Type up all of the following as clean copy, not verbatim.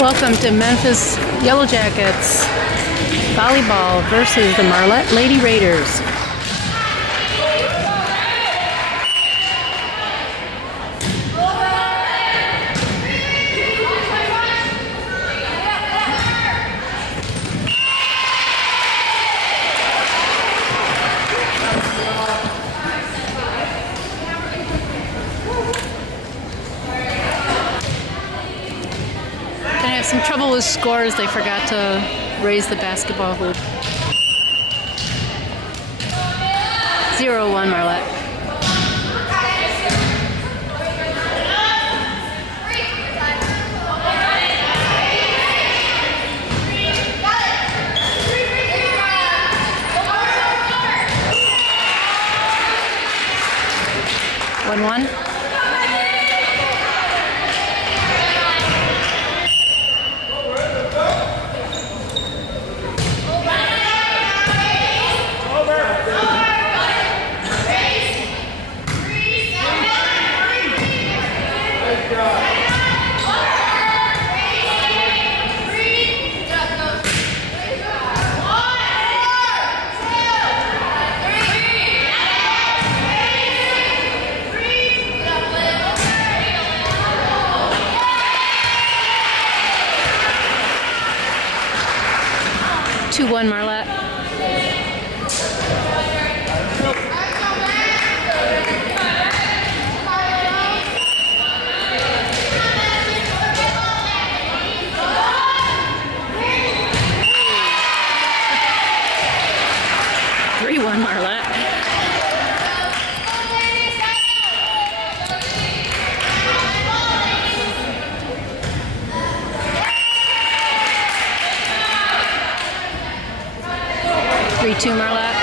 Welcome to Memphis Yellow Jackets volleyball versus the Marlette Lady Raiders. Some trouble with scores. They forgot to raise the basketball hoop. 0-1 Marlette. One. 2-1 Marlette. Marlette. Two Marlette.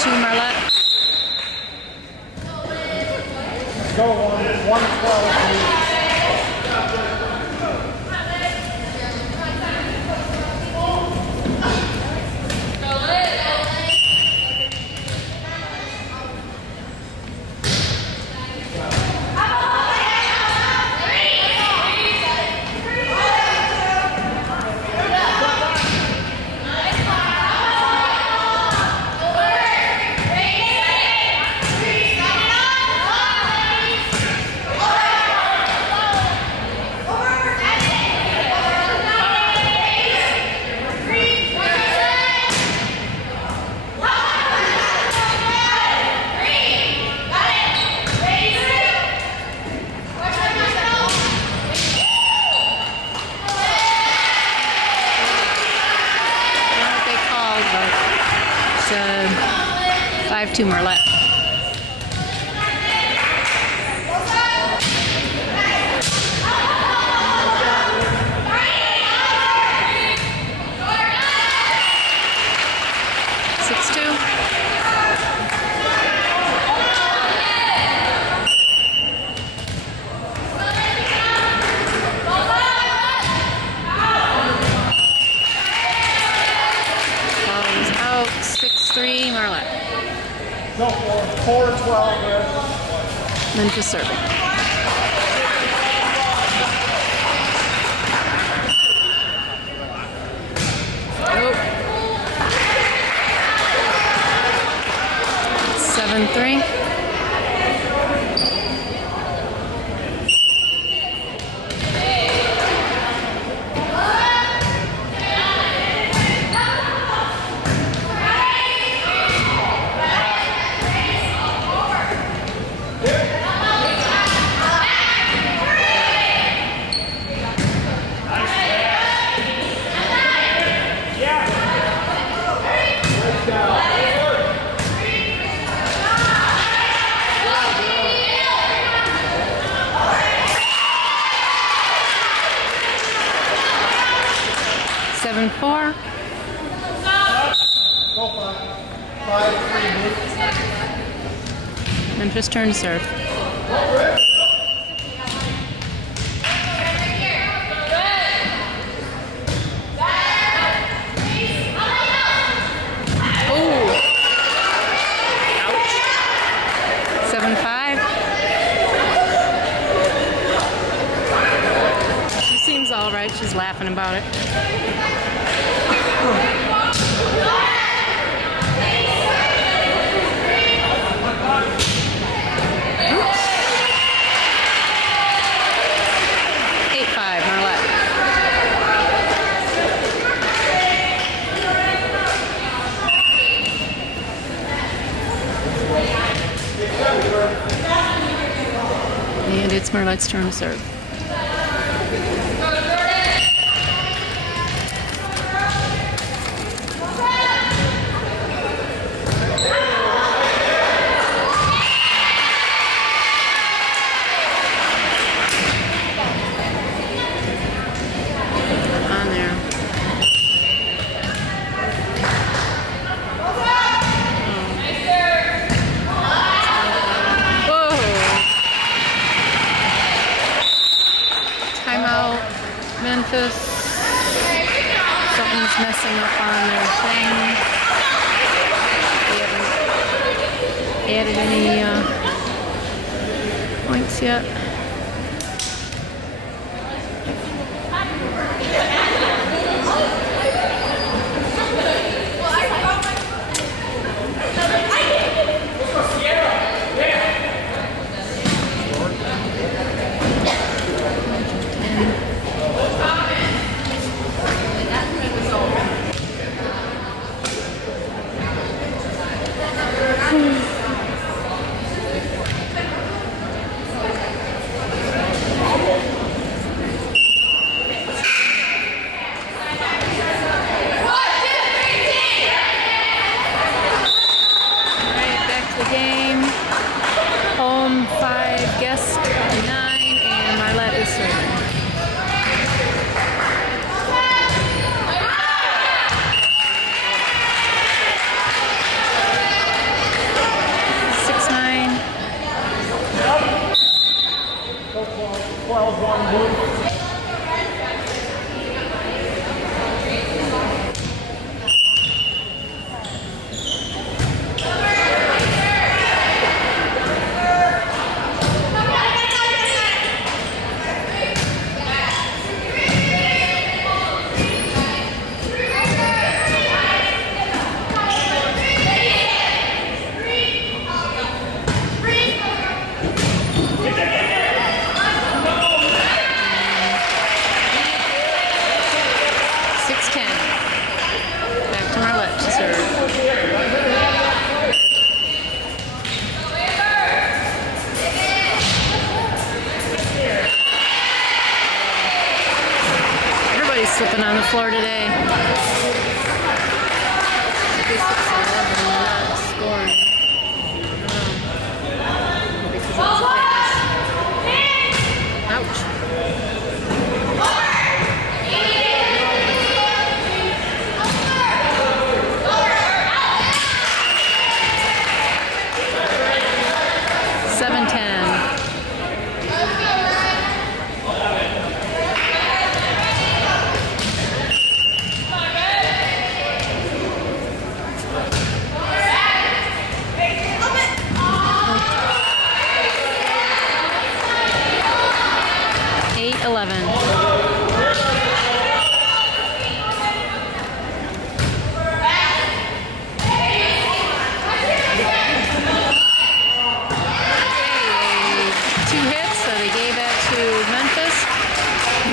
Two Marlette. Go on, 112. It's 5-2 Marlette. No, 4-12. Memphis serving. Oh. 7-3. Four. Go 5. 5-3. Memphis turn to serve. Oh! Ouch. 7-5. She seems all right. She's laughing about it. 8-5, Marlette. And it's Marlette's turn to serve. Memphis. Something's messing up on their thing. They haven't added any points yet. Game. Home 5, guest 9, and Marlette is serving. Back to Marlette to serve. Everybody's slipping on the floor today. 56-11, not scoring. Because of the pass. Ouch.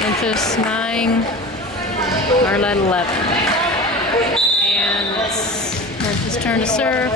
Memphis 9, Marlette 11. And it's Memphis' turn to serve.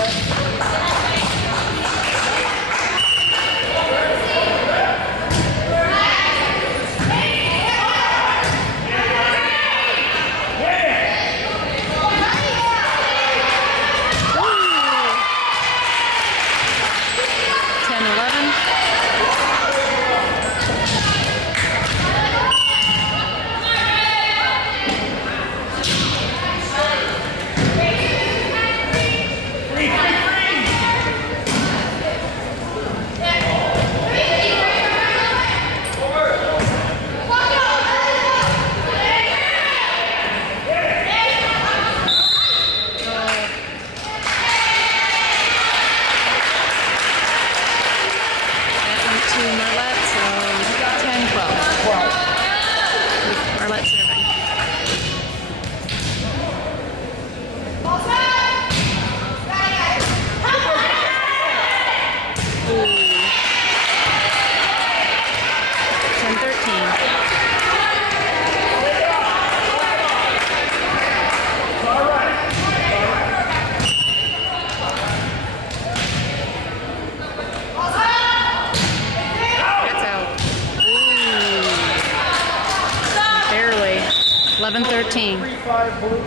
11-13. 3-5 blue.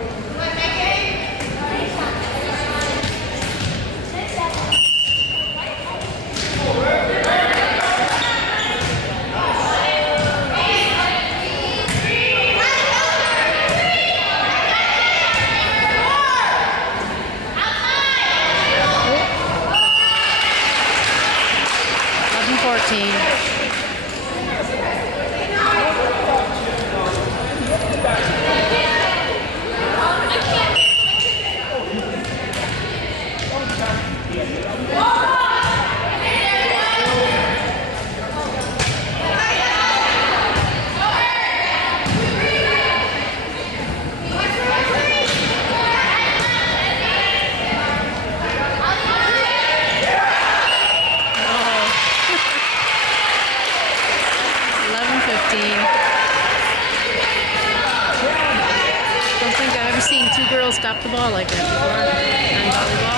Stop the ball like that before in volleyball.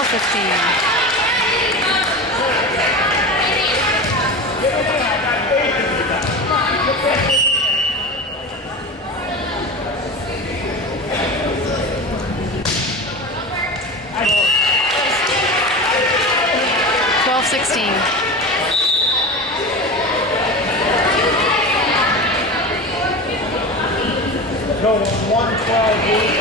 12-15. Go 1-12 blue.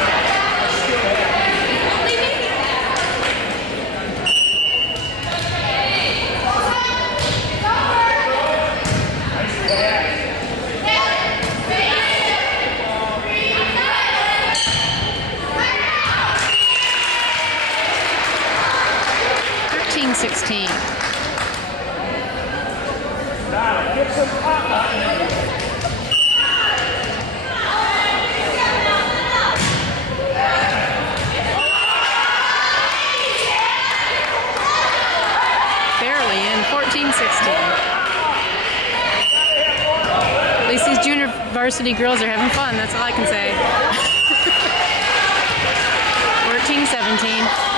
At least these junior varsity girls are having fun. That's all I can say. 14-17.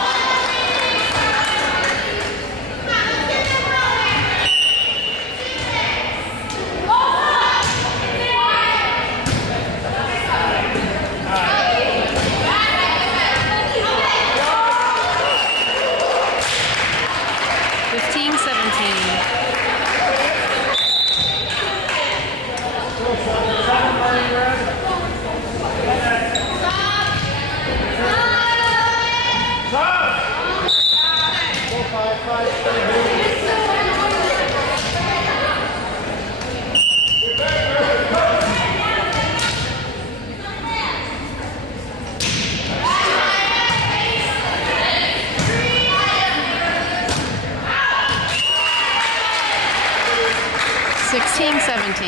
16-17.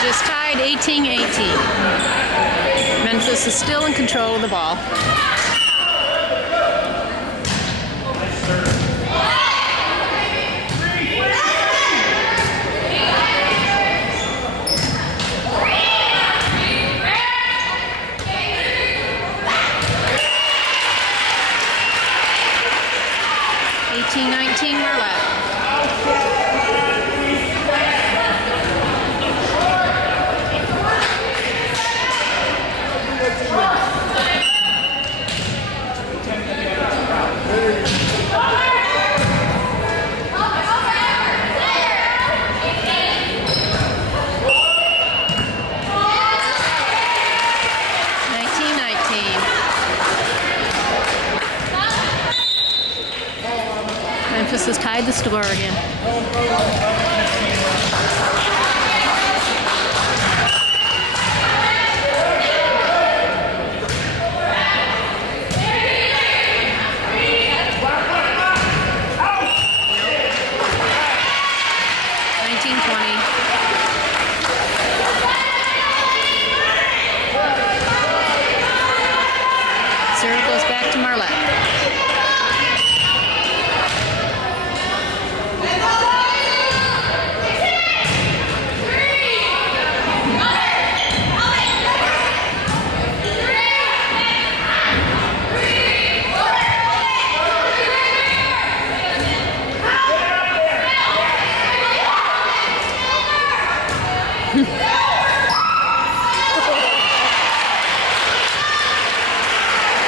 Just tied 18-18. Memphis is still in control of the ball. Marlette. the score again. Serve goes back to Marlette.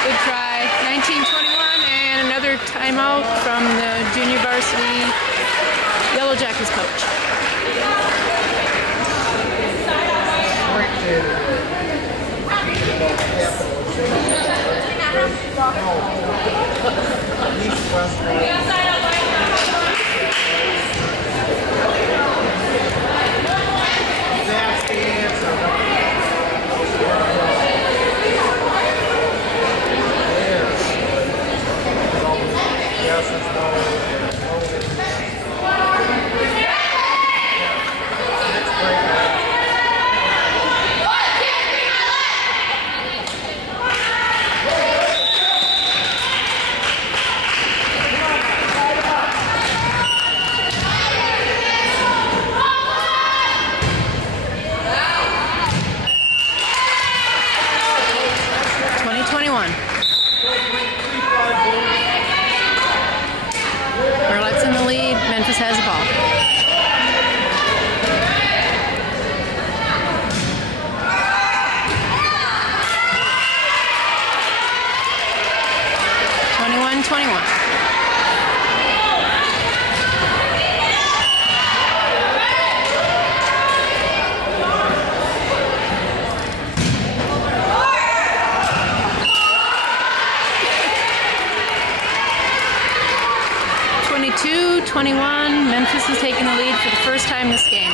Good try. 19-21, and another timeout from the junior varsity Yellow Jackets coach. That's the answer. Yes, it's no. Next break. 20-21. Marlette's in the lead. Memphis has the ball. Memphis is taking the lead for the first time this game.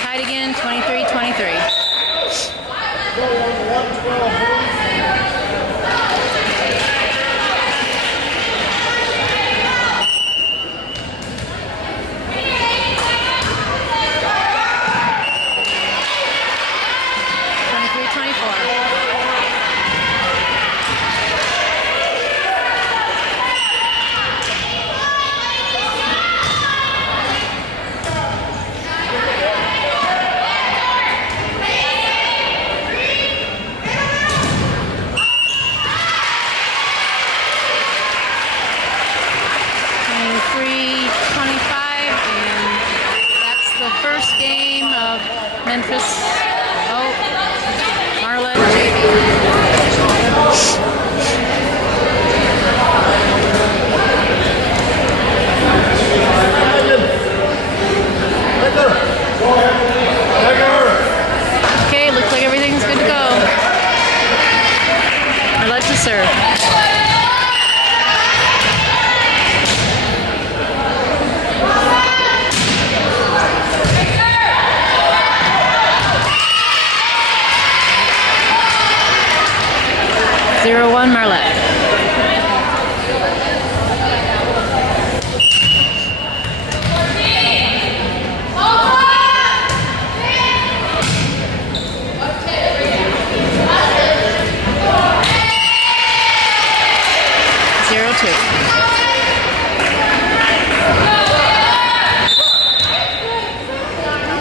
Tied again, 23-23. First game of Memphis. Oh, Marlette JV. Okay, looks like everything's good to go. Marlette to serve. 0-1 Marlette.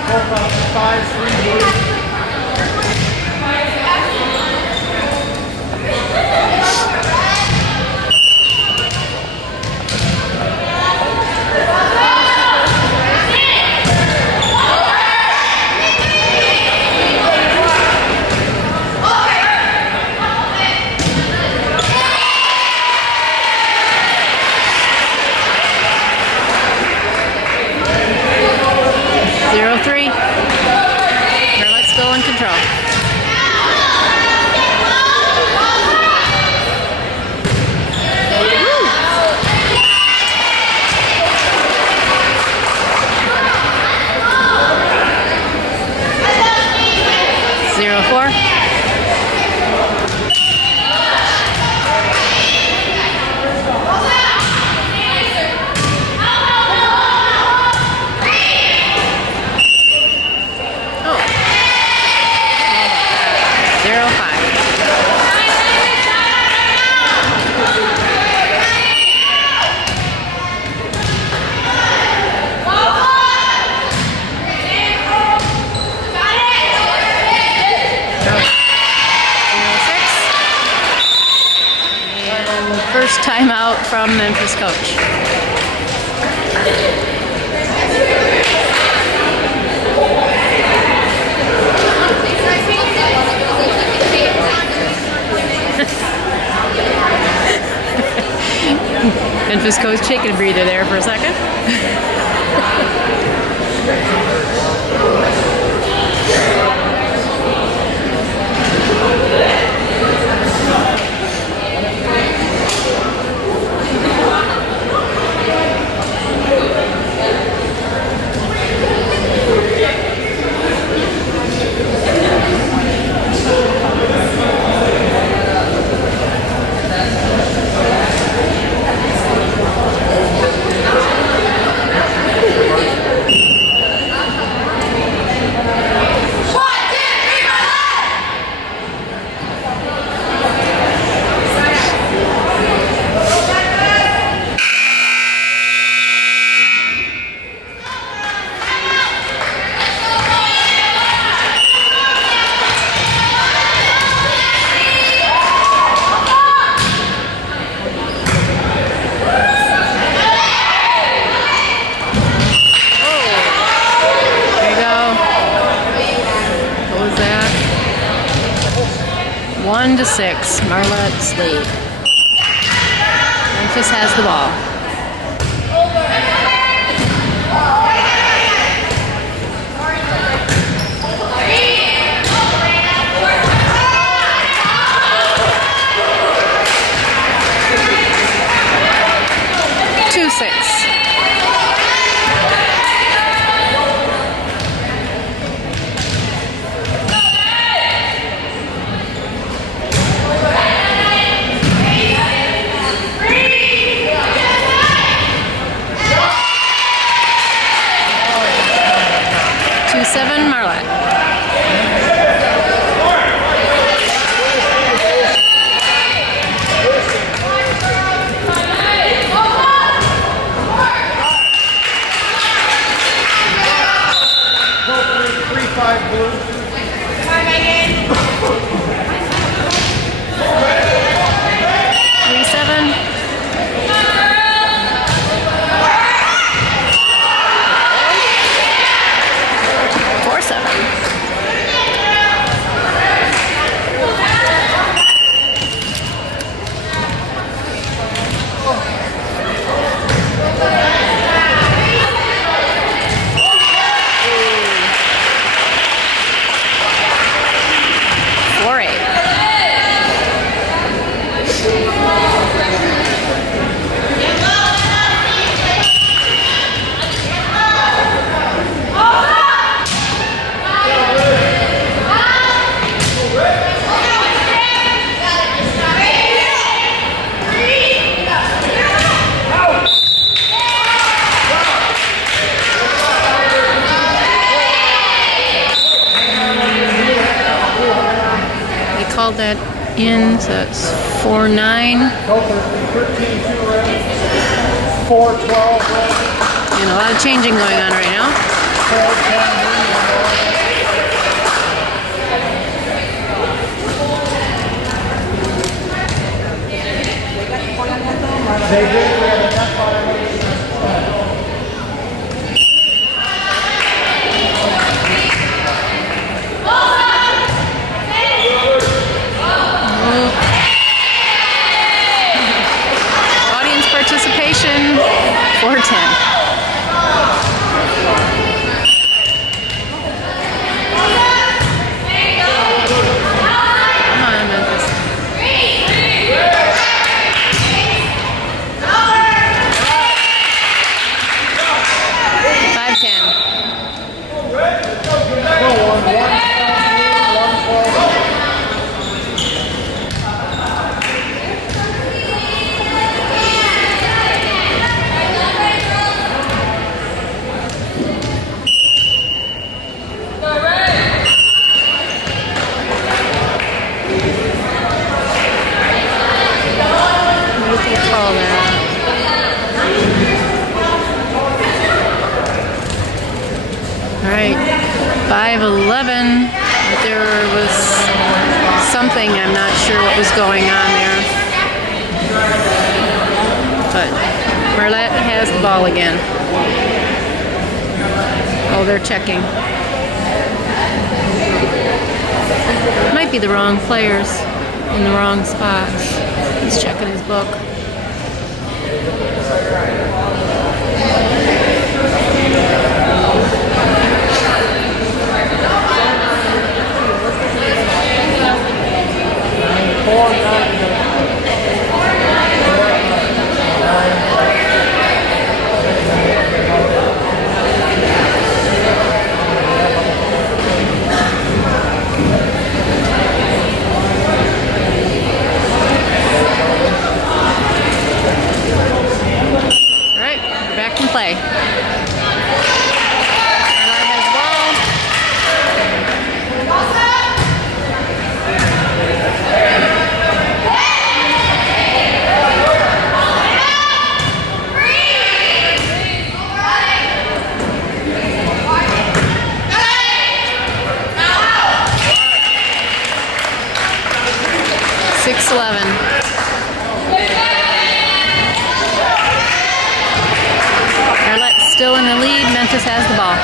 Both up 5-3 blue. 0-3. Marlette's still in control. First timeout from Memphis coach. Memphis coach taking a breather there for a second. One to 6, Marlette's lead. Memphis has the ball. Called that in, so it's 4-9. 4-12. And a lot of changing going on right now. They did. We had a net violation. Audience participation, 410. Come on, Memphis. 5-10. Call that. All right, 5-11. There was something, I'm not sure what was going on there. But Marlette has the ball again. Oh, they're checking. Might be the wrong players in the wrong spots. He's checking his book. Play. Marlette has the ball. Still in the lead. Memphis has the ball.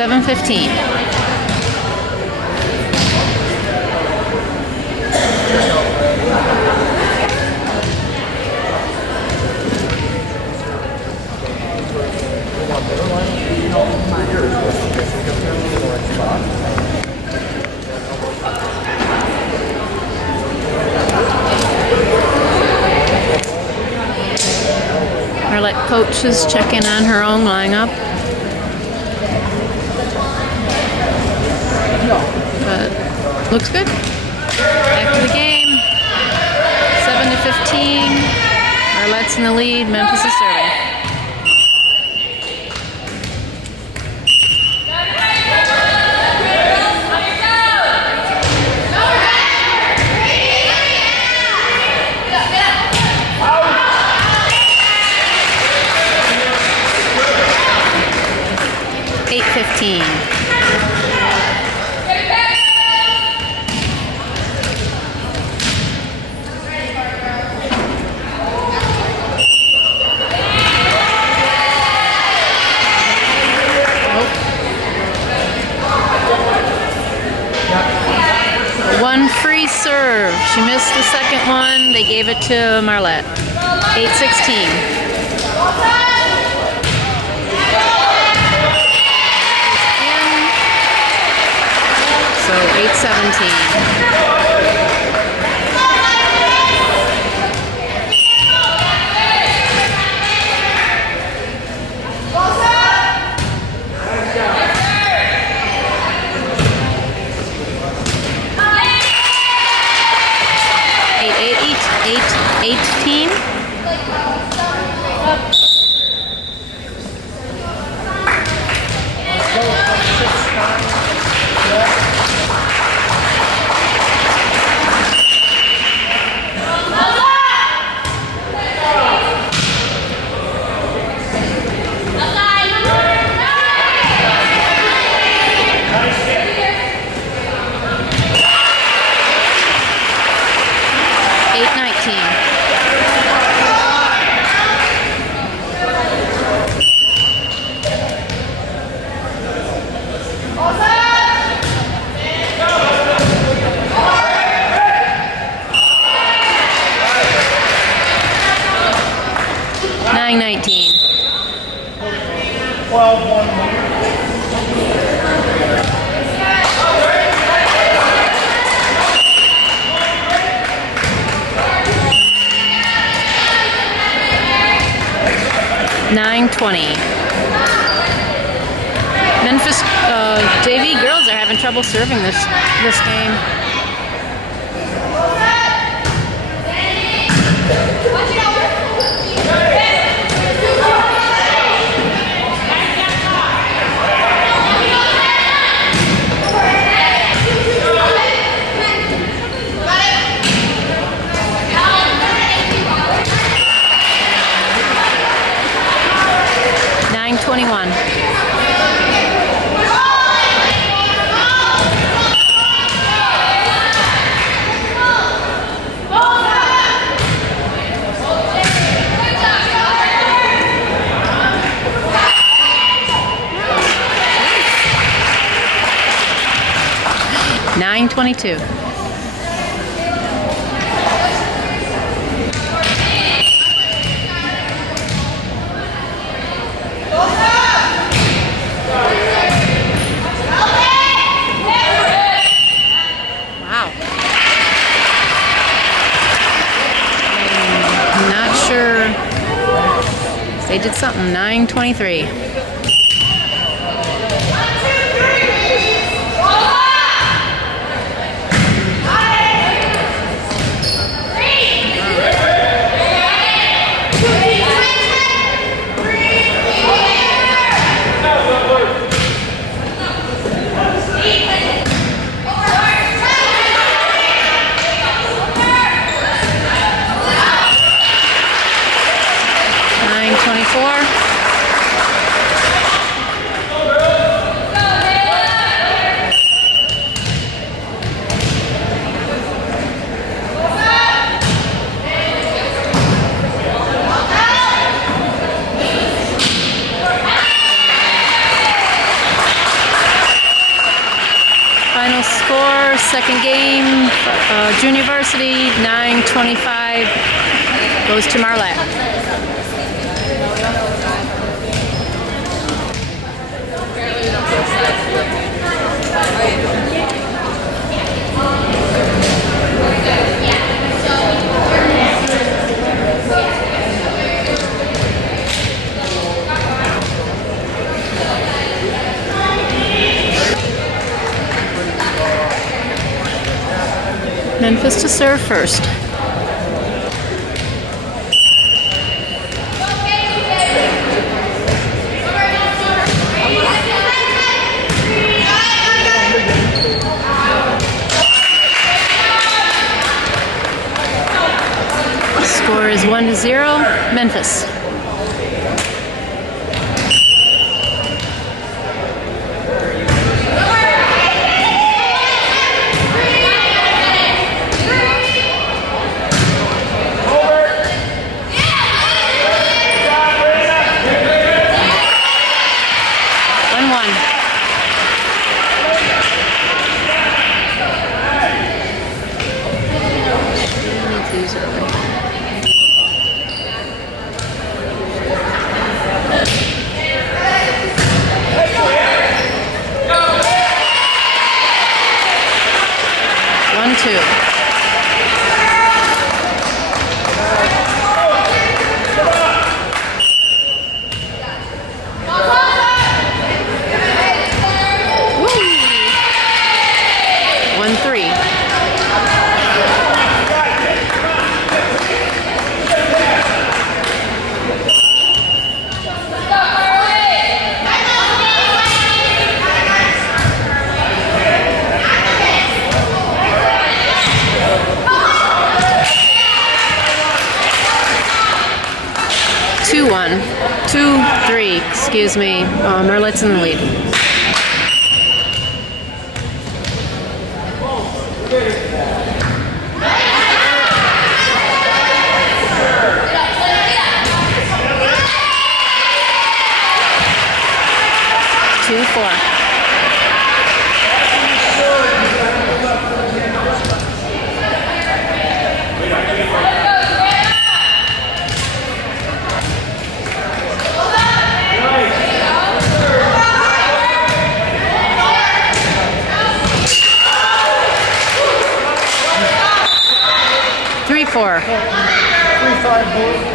$7:15. Marlette coach is checking on her own lineup. But Looks good. Back to the game. 7-15. Marlette's in the lead. Memphis is serving. One free serve. She missed the second one. They gave it to Marlette. 8-16. So 8-17. 18. 9-19. 9-20. Memphis JV girls are having trouble serving this game. $9.22. Wow. I'm not sure. They did something. 9:23. Final score, second game, junior varsity, 9-25, goes to Marlette. Memphis to serve first. Score is 1-0, Memphis. Excuse me, Marlette's in the lead. Four. 3-5 board.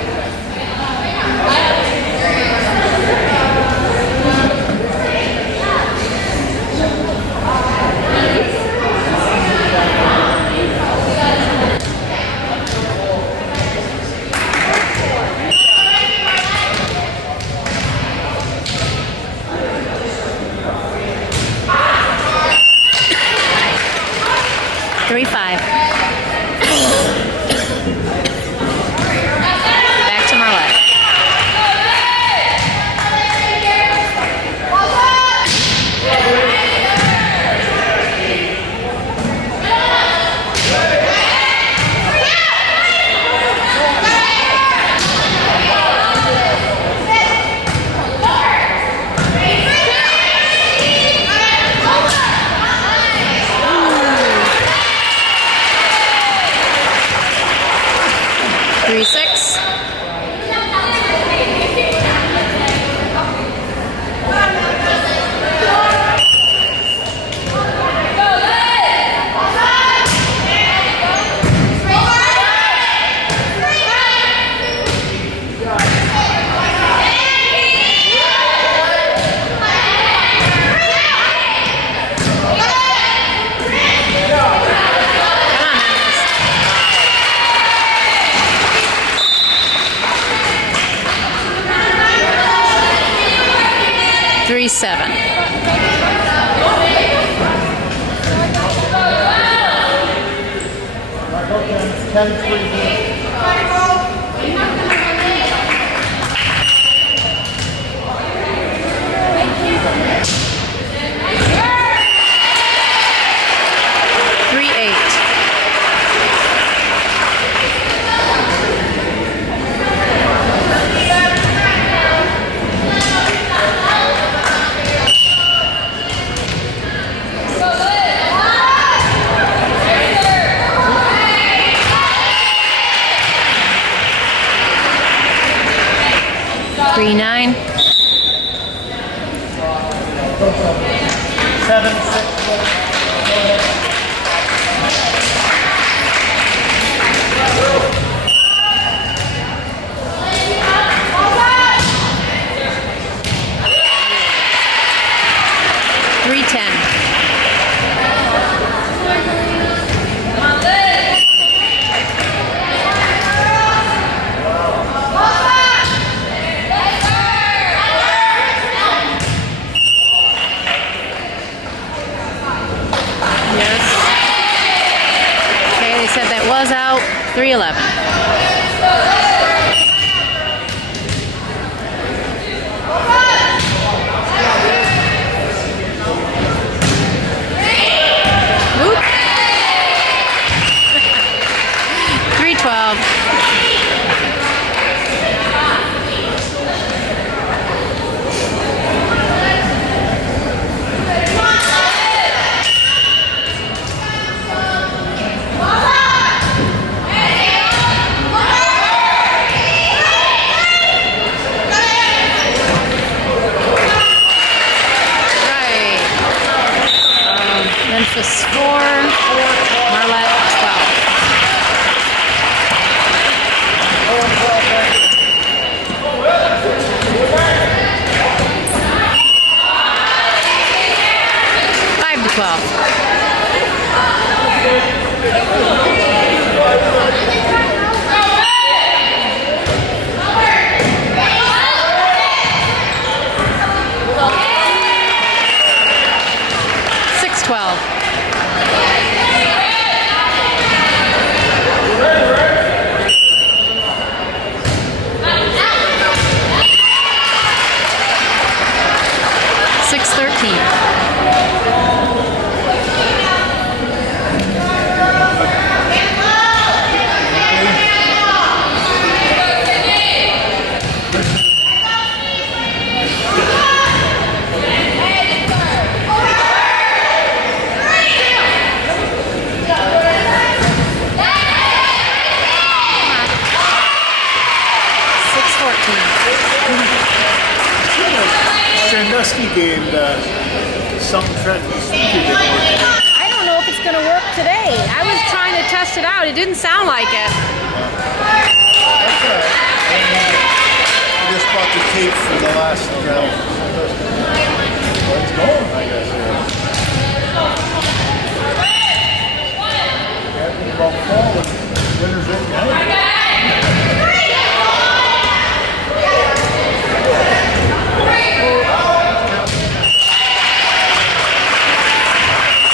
Seven. Sandusky gained some trends. I don't know if it's going to work today. I was trying to test it out. It didn't sound like it. That's all right. I just bought the tape for the last Let's go, I guess. About fall, winners in game.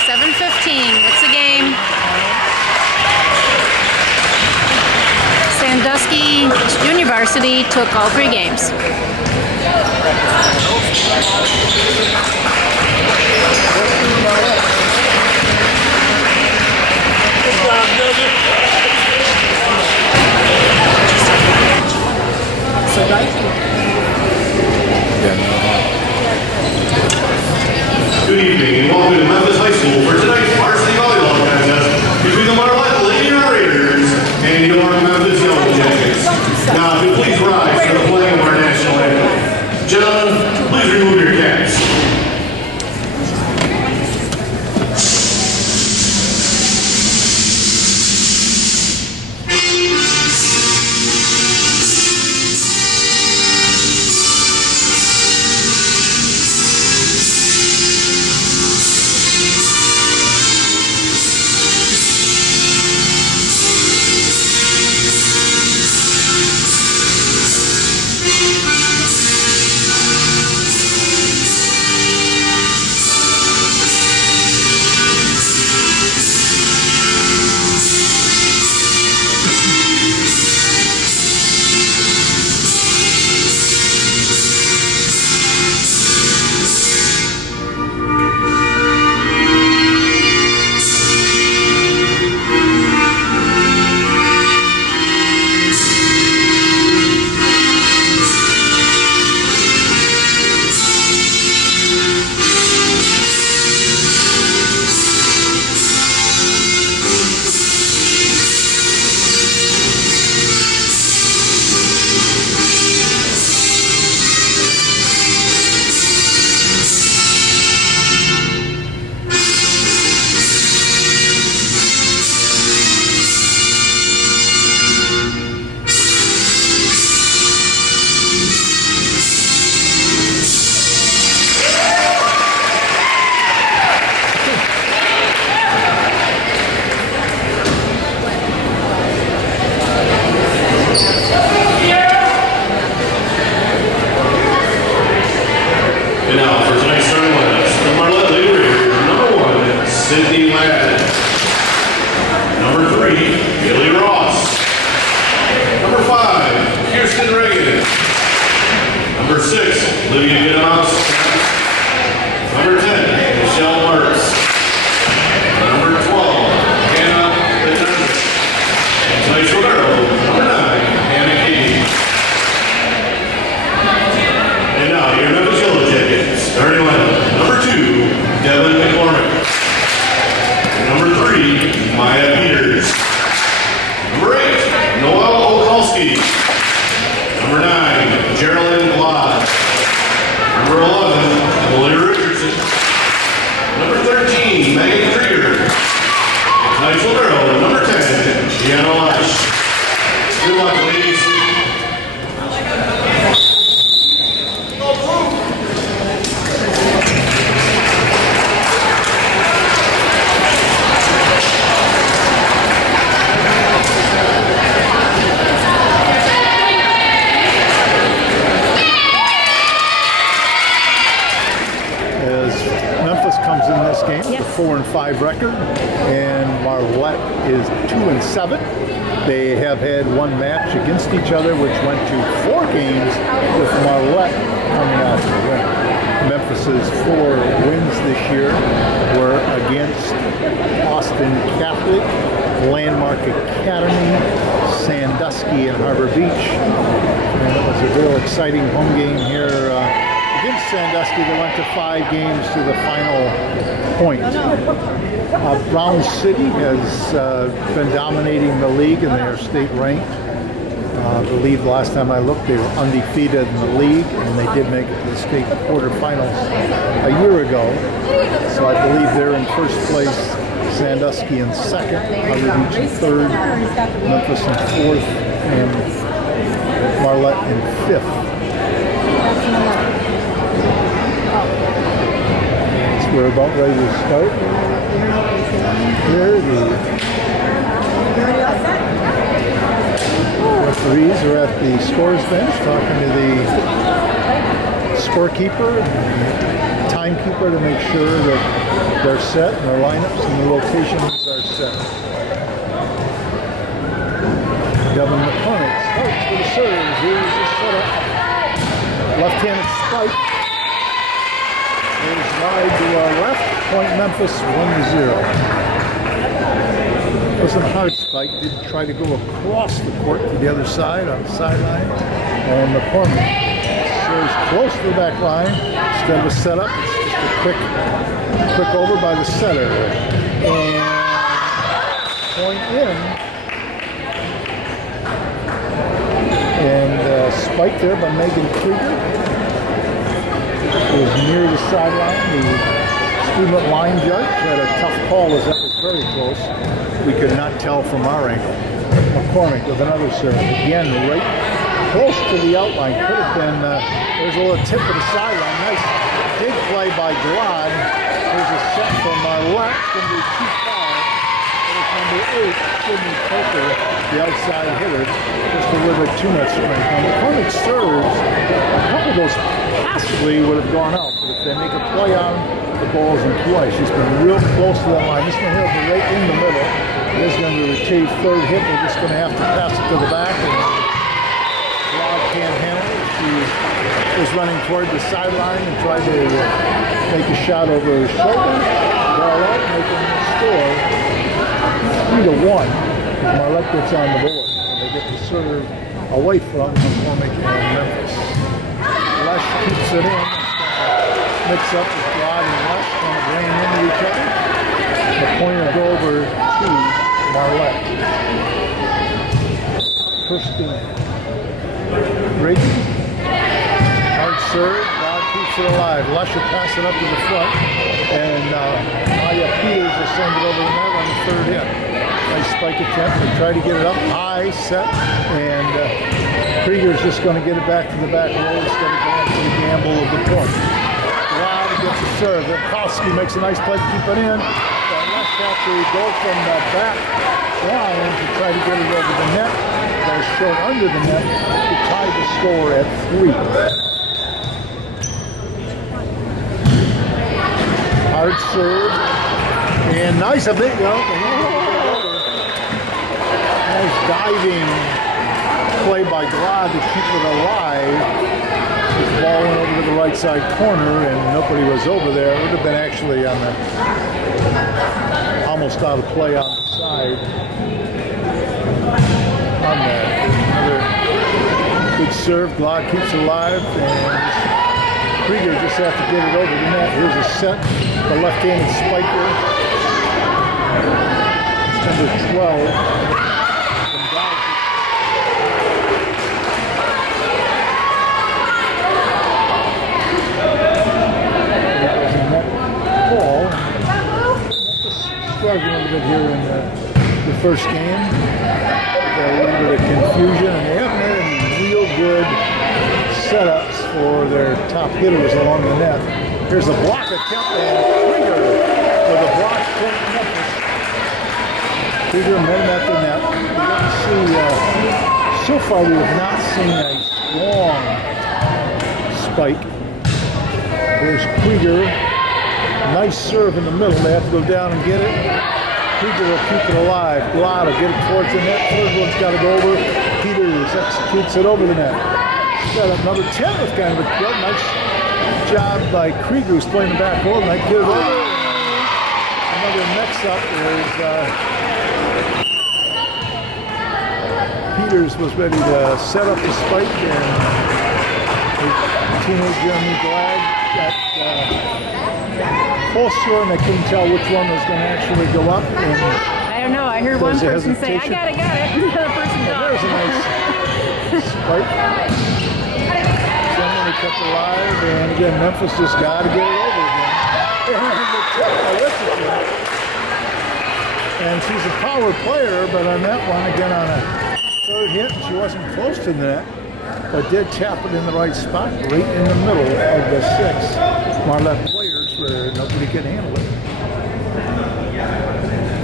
7:15. What's the game? Sandusky Junior Varsity took all 3 games. Good evening and welcome to Memphis High School for tonight's varsity volleyball contest between the Marlette Lady Raiders and your Memphis Yellow Jackets. Now, if you please rise for the playing of our national anthem. Gentlemen, please remove your caps. Memphis comes in this game with a 4-5 record, and Marlette is 2-7. They have had one match against each other, which went to 4 games, with Marlette coming out to win. Memphis' 4 wins this year were against Austin Catholic, Landmark Academy, Sandusky, and Harbor Beach. And it was a real exciting home game here against Sandusky. They went to 5 games to the final point. Brown City has been dominating the league, and they are state ranked. I believe the last time I looked, they were undefeated in the league, and they did make it to the state quarterfinals a year ago. So I believe they're in first place, Sandusky in second, Hunter Beach in third, Memphis in fourth, and Marlette in fifth. So we're about ready to start. Here the referees are at the scores bench talking to the scorekeeper and the timekeeper to make sure that they're set and their lineups and the locations are set. Devin McCormick starts for the serve. Here's the setup. Left-handed spike. There's wide to our left. Point Memphis 1-0. Wasn't a hard spike. Did try to go across the court to the other side on the sideline. And McCormick serves close to the back line. Instead of a setup, it's just a quick over by the setter. And point in. And spike there by Megan Krieger. It was near the sideline. The student line judge had a tough call as that was very close. We could not tell from our angle. McCormick with another serve. Again, right close to the outline. Could have been, there's a little tip to the sideline. Nice big play by Glad. There's a set from Marlette. It's going to be too far. There's number 8, Sydney Coker, the outside hitter. Just a little bit too much strength. Now, McCormick serves. A couple of those possibly would have gone out. But if they make a play on the ball's in play. She's been real close to that line. This one here will be right in the middle. It is going to retrieve third hit. We're just going to have to pass it to the back. And Rod can't handle it. She was running toward the sideline and tried to make a shot over her shoulder. Ball out, making the score 3-1. Marlette gets on the board. And they get the serve away from McCormick and Memphis. Lesh keeps it in. Mix up with Rod and Lesh, kind of ran into each other. The point will go over to Marlette. Kirsten Brady. Hard serve. Rod keeps it alive. Lesh will pass it up to the front. And Maya Peters will send it over the net on the third hit. Nice spike attempt. They try to get it up high, set, and Krieger's just going to get it back to the back row instead of going for the gamble of the point. Gets the serve. Kowski makes a nice play to keep it in. Lesh have to go from the back line to try to get it over the net. Goes short under the net to tie the score at 3. Hard serve. And nice a big go. Nice diving play by Glad to keep it alive. Ball went over to the right side corner and nobody was over there. It would have been actually on the almost out of play on the side. On that. Another good serve. Glad keeps it alive and Krieger just has to get it over the net. Here's a set. The left-handed spiker. It's number 12. Struggling a little bit here in the first game. A little bit of confusion, and they haven't had any real good setups for their top hitters along the net. Here's a block attempt, and Krieger with a block from Memphis. Krieger met him at the net. We don't see, so far we have not seen a strong spike. There's Krieger. Nice serve in the middle. They have to go down and get it. Krieger will keep it alive. Glad will get it towards the net. Third one's got to go over. Peters executes it over the net. Got up number 10 with kind of a good, nice job by Krieger, who's playing the back row. Might get it over. Another mix-up is Peters was ready to set up the spike, and teenage Jeremy Glad got closer, and I couldn't tell which one was going to actually go up. And I don't know. I heard one person say, I got it. The other person got it. spike. Somebody kept alive, and again, Memphis just got to get it over again. And the tip by Richardson. And she's a power player, but on that one, again, on a third hit, she wasn't close to the net, but did tap it in the right spot, right in the middle of the 6 Marlette players where nobody can handle it.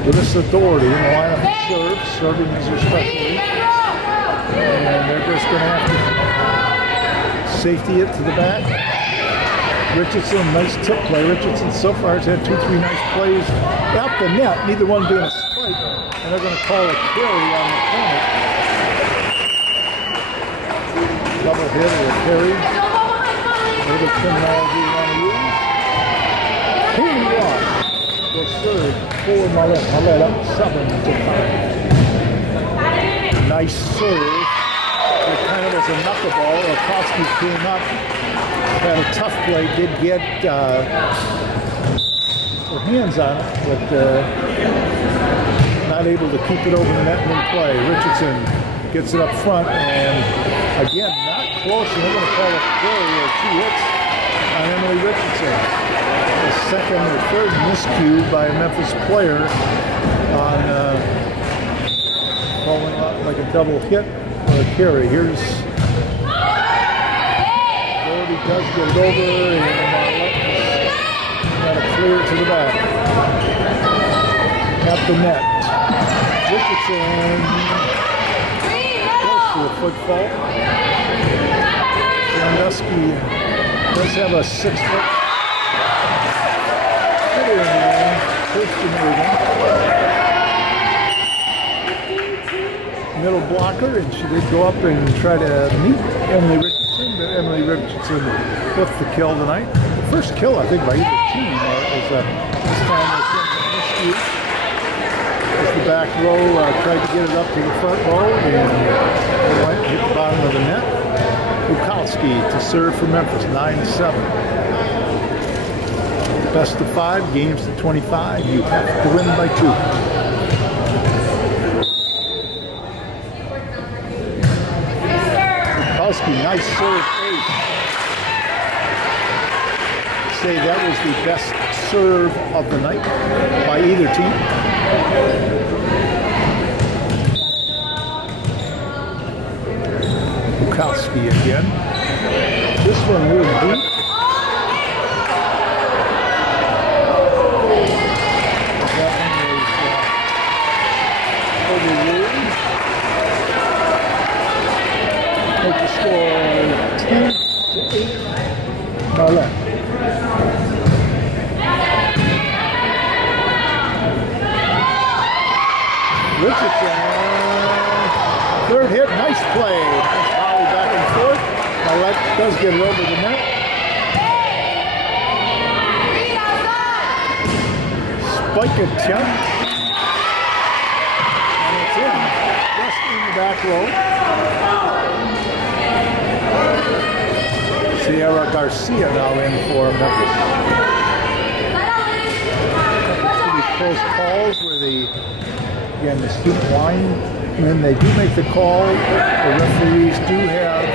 With this authority in the lineup of serve, serving is her specialty. And they're just going to have to safety it to the back. Richardson, nice tip play. Richardson so far has had 2-3 nice plays out the net, neither one being a spike. And they're going to call a carry on the corner. Double hit or a carry. A little terminology you want to use. Here we are. Will serve for Marlette. Marlette up 7-5. Nice serve. It kind of was a knuckleball. Okowski came up, had a tough play, did get her hands on it, but not able to keep it over the net in play. Richardson gets it up front, and again, not close, and they're going to call it carry or 2 hits on Emily Richardson. The second or third miscue by a Memphis player on calling out like a double hit or a carry. Here's Doherty does get it over, and Marlette got to clear it to the back. At the net. Richardson close to a football. Sandusky does have a 6-foot hitter in there. Christian middle blocker, and she did go up and try to meet Emily Richardson, but Emily Richardson with the kill tonight. The first kill, I think, by either team was this time was miscue. As the back row tried to get it up to the front row, and it went hit the bottom of the net. Okowski to serve for Memphis, 9-7. Best of 5, games to 25. You have to win by 2. Nice serve, ace. Say that was the best serve of the night by either team. Okowski again. This one really deep. That one was overruled. Make the score 10-8 Marlette. Richardson, third hit, nice play. Nice volley back and forth. Marlette does get it over the net. Spike attempt. And it's in, just in the back row. Sierra Garcia now in for Memphis. Pretty close calls where again, the student line, when they do make the call, the referees do have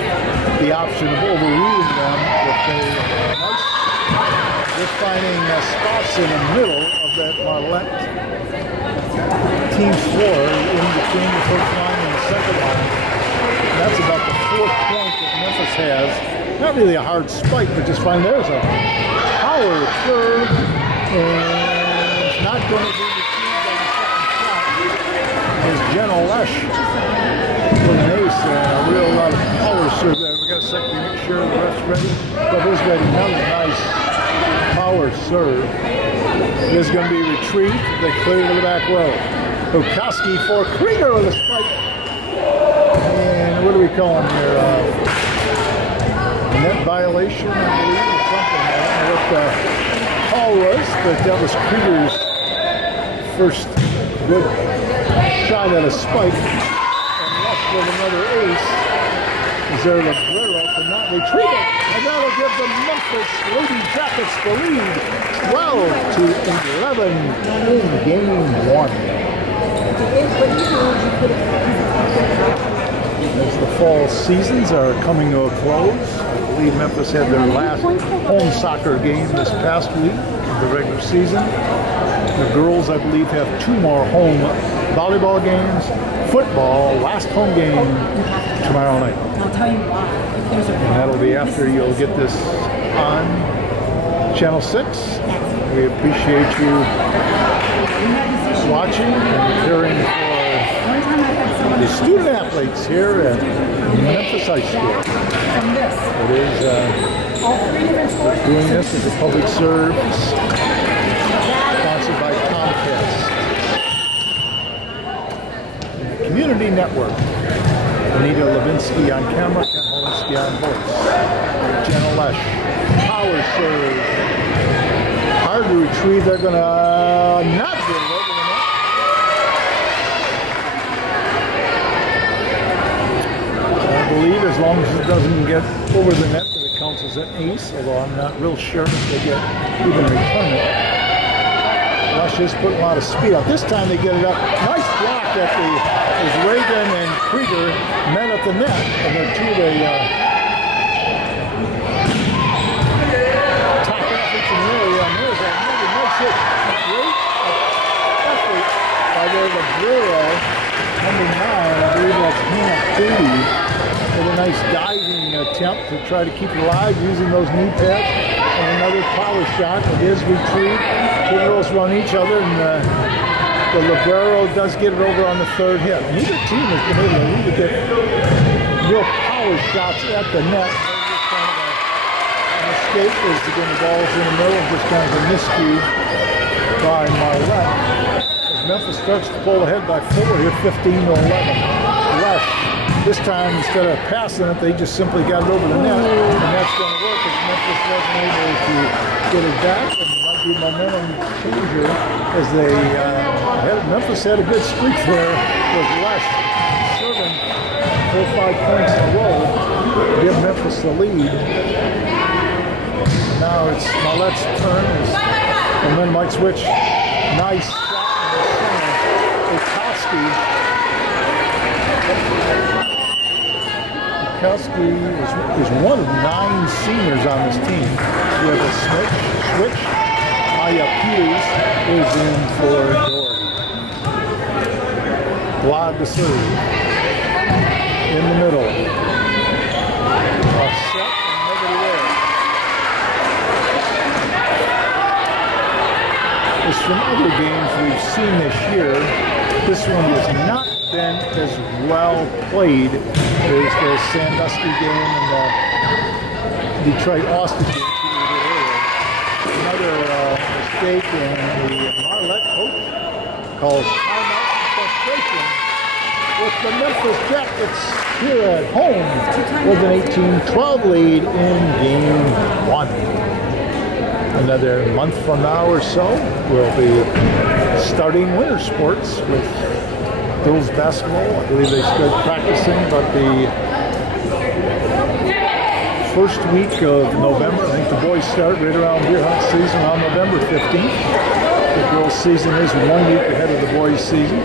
the option of overruling them if they just finding spots in the middle of that Marlette team floor in between the first line and the second line. That's about the 4th point that Memphis has. Not really a hard spike, but just find there's a power serve, and it's not going to be received on the second shot. As Jenna Lesh with an ace and a real lot of power serve there. We got a second to make sure the ref's ready. But there's going to be another nice power serve. There's going to be a retreat. They clear to the back row. Okowski for Krieger with a spike. And what are we calling here? Net violation, I believe, or something. I don't know what the call was, but that was Krieger's first good shot at a spike. And left with another ace. Zara Guerrero could not retrieve it. And that'll give the Memphis Lady Jackets the lead, 12-11 in game 1. As the fall seasons are coming to a close, I believe Memphis had their last home soccer game this past week of the regular season. The girls, I believe, have 2 more home volleyball games. Football, last home game tomorrow night. I'll tell you why. And that'll be after you'll get this on Channel 6. We appreciate you watching and caring for the student athletes here at Memphis High School. It is doing this as a public service sponsored by Comcast. Community Network. Anita Levinsky on camera, Ken Holinski on voice. Jenna Lesh. Power serve. Hard to retrieve. They're going to not get it over the net. I believe as long as it doesn't get over the net, that it counts as an ace, although I'm not real sure if they get even return it. Lesh is putting a lot of speed up. This time they get it up. Nice block at the as Reagan and Krieger met at the net, and they're two they top off each and area, and there's another nice hit. Great effort by their Librero, number 9, I believe that's Hannah Cody, with a nice diving attempt to try to keep it alive using those knee pads, and another power shot. It is retrieved. Two girls run each other, and the Libero does get it over on the 3rd hit. Neither team has been able to really get real power shots at the net. Just kind of a mistake is to get the balls in the middle and just kind of a miscue by Marlette. As Memphis starts to pull ahead by 4 here, 15-11. Lesh, this time instead of passing it, they just simply got it over the net, and that's going to work as Memphis wasn't able to get it back. And momentum changer as they Memphis had a good streak there with Lesh serving 4 or 5 points in a row to give Memphis the lead. Now it's Marlette's turn, and then might switch. Nice shot in the center. Bukowski is one of 9 seniors on this team. We have a switch. Maya Peters is in for Doherty. Blod to serve. In the middle. A set and nobody there. As from other games we've seen this year, this one has not been as well played as the Sandusky game and the Detroit-Austin game. Another mistake, and the Marlette coach calls timeout and frustration with the Memphis Jackets here at home with an 18-12 lead in game 1. Another month from now or so, we'll be starting winter sports with girls basketball. I believe they started practicing, but the first week of November. I think the boys start right around deer hunt season on November 15th. The girls' season is 1 week ahead of the boys' season.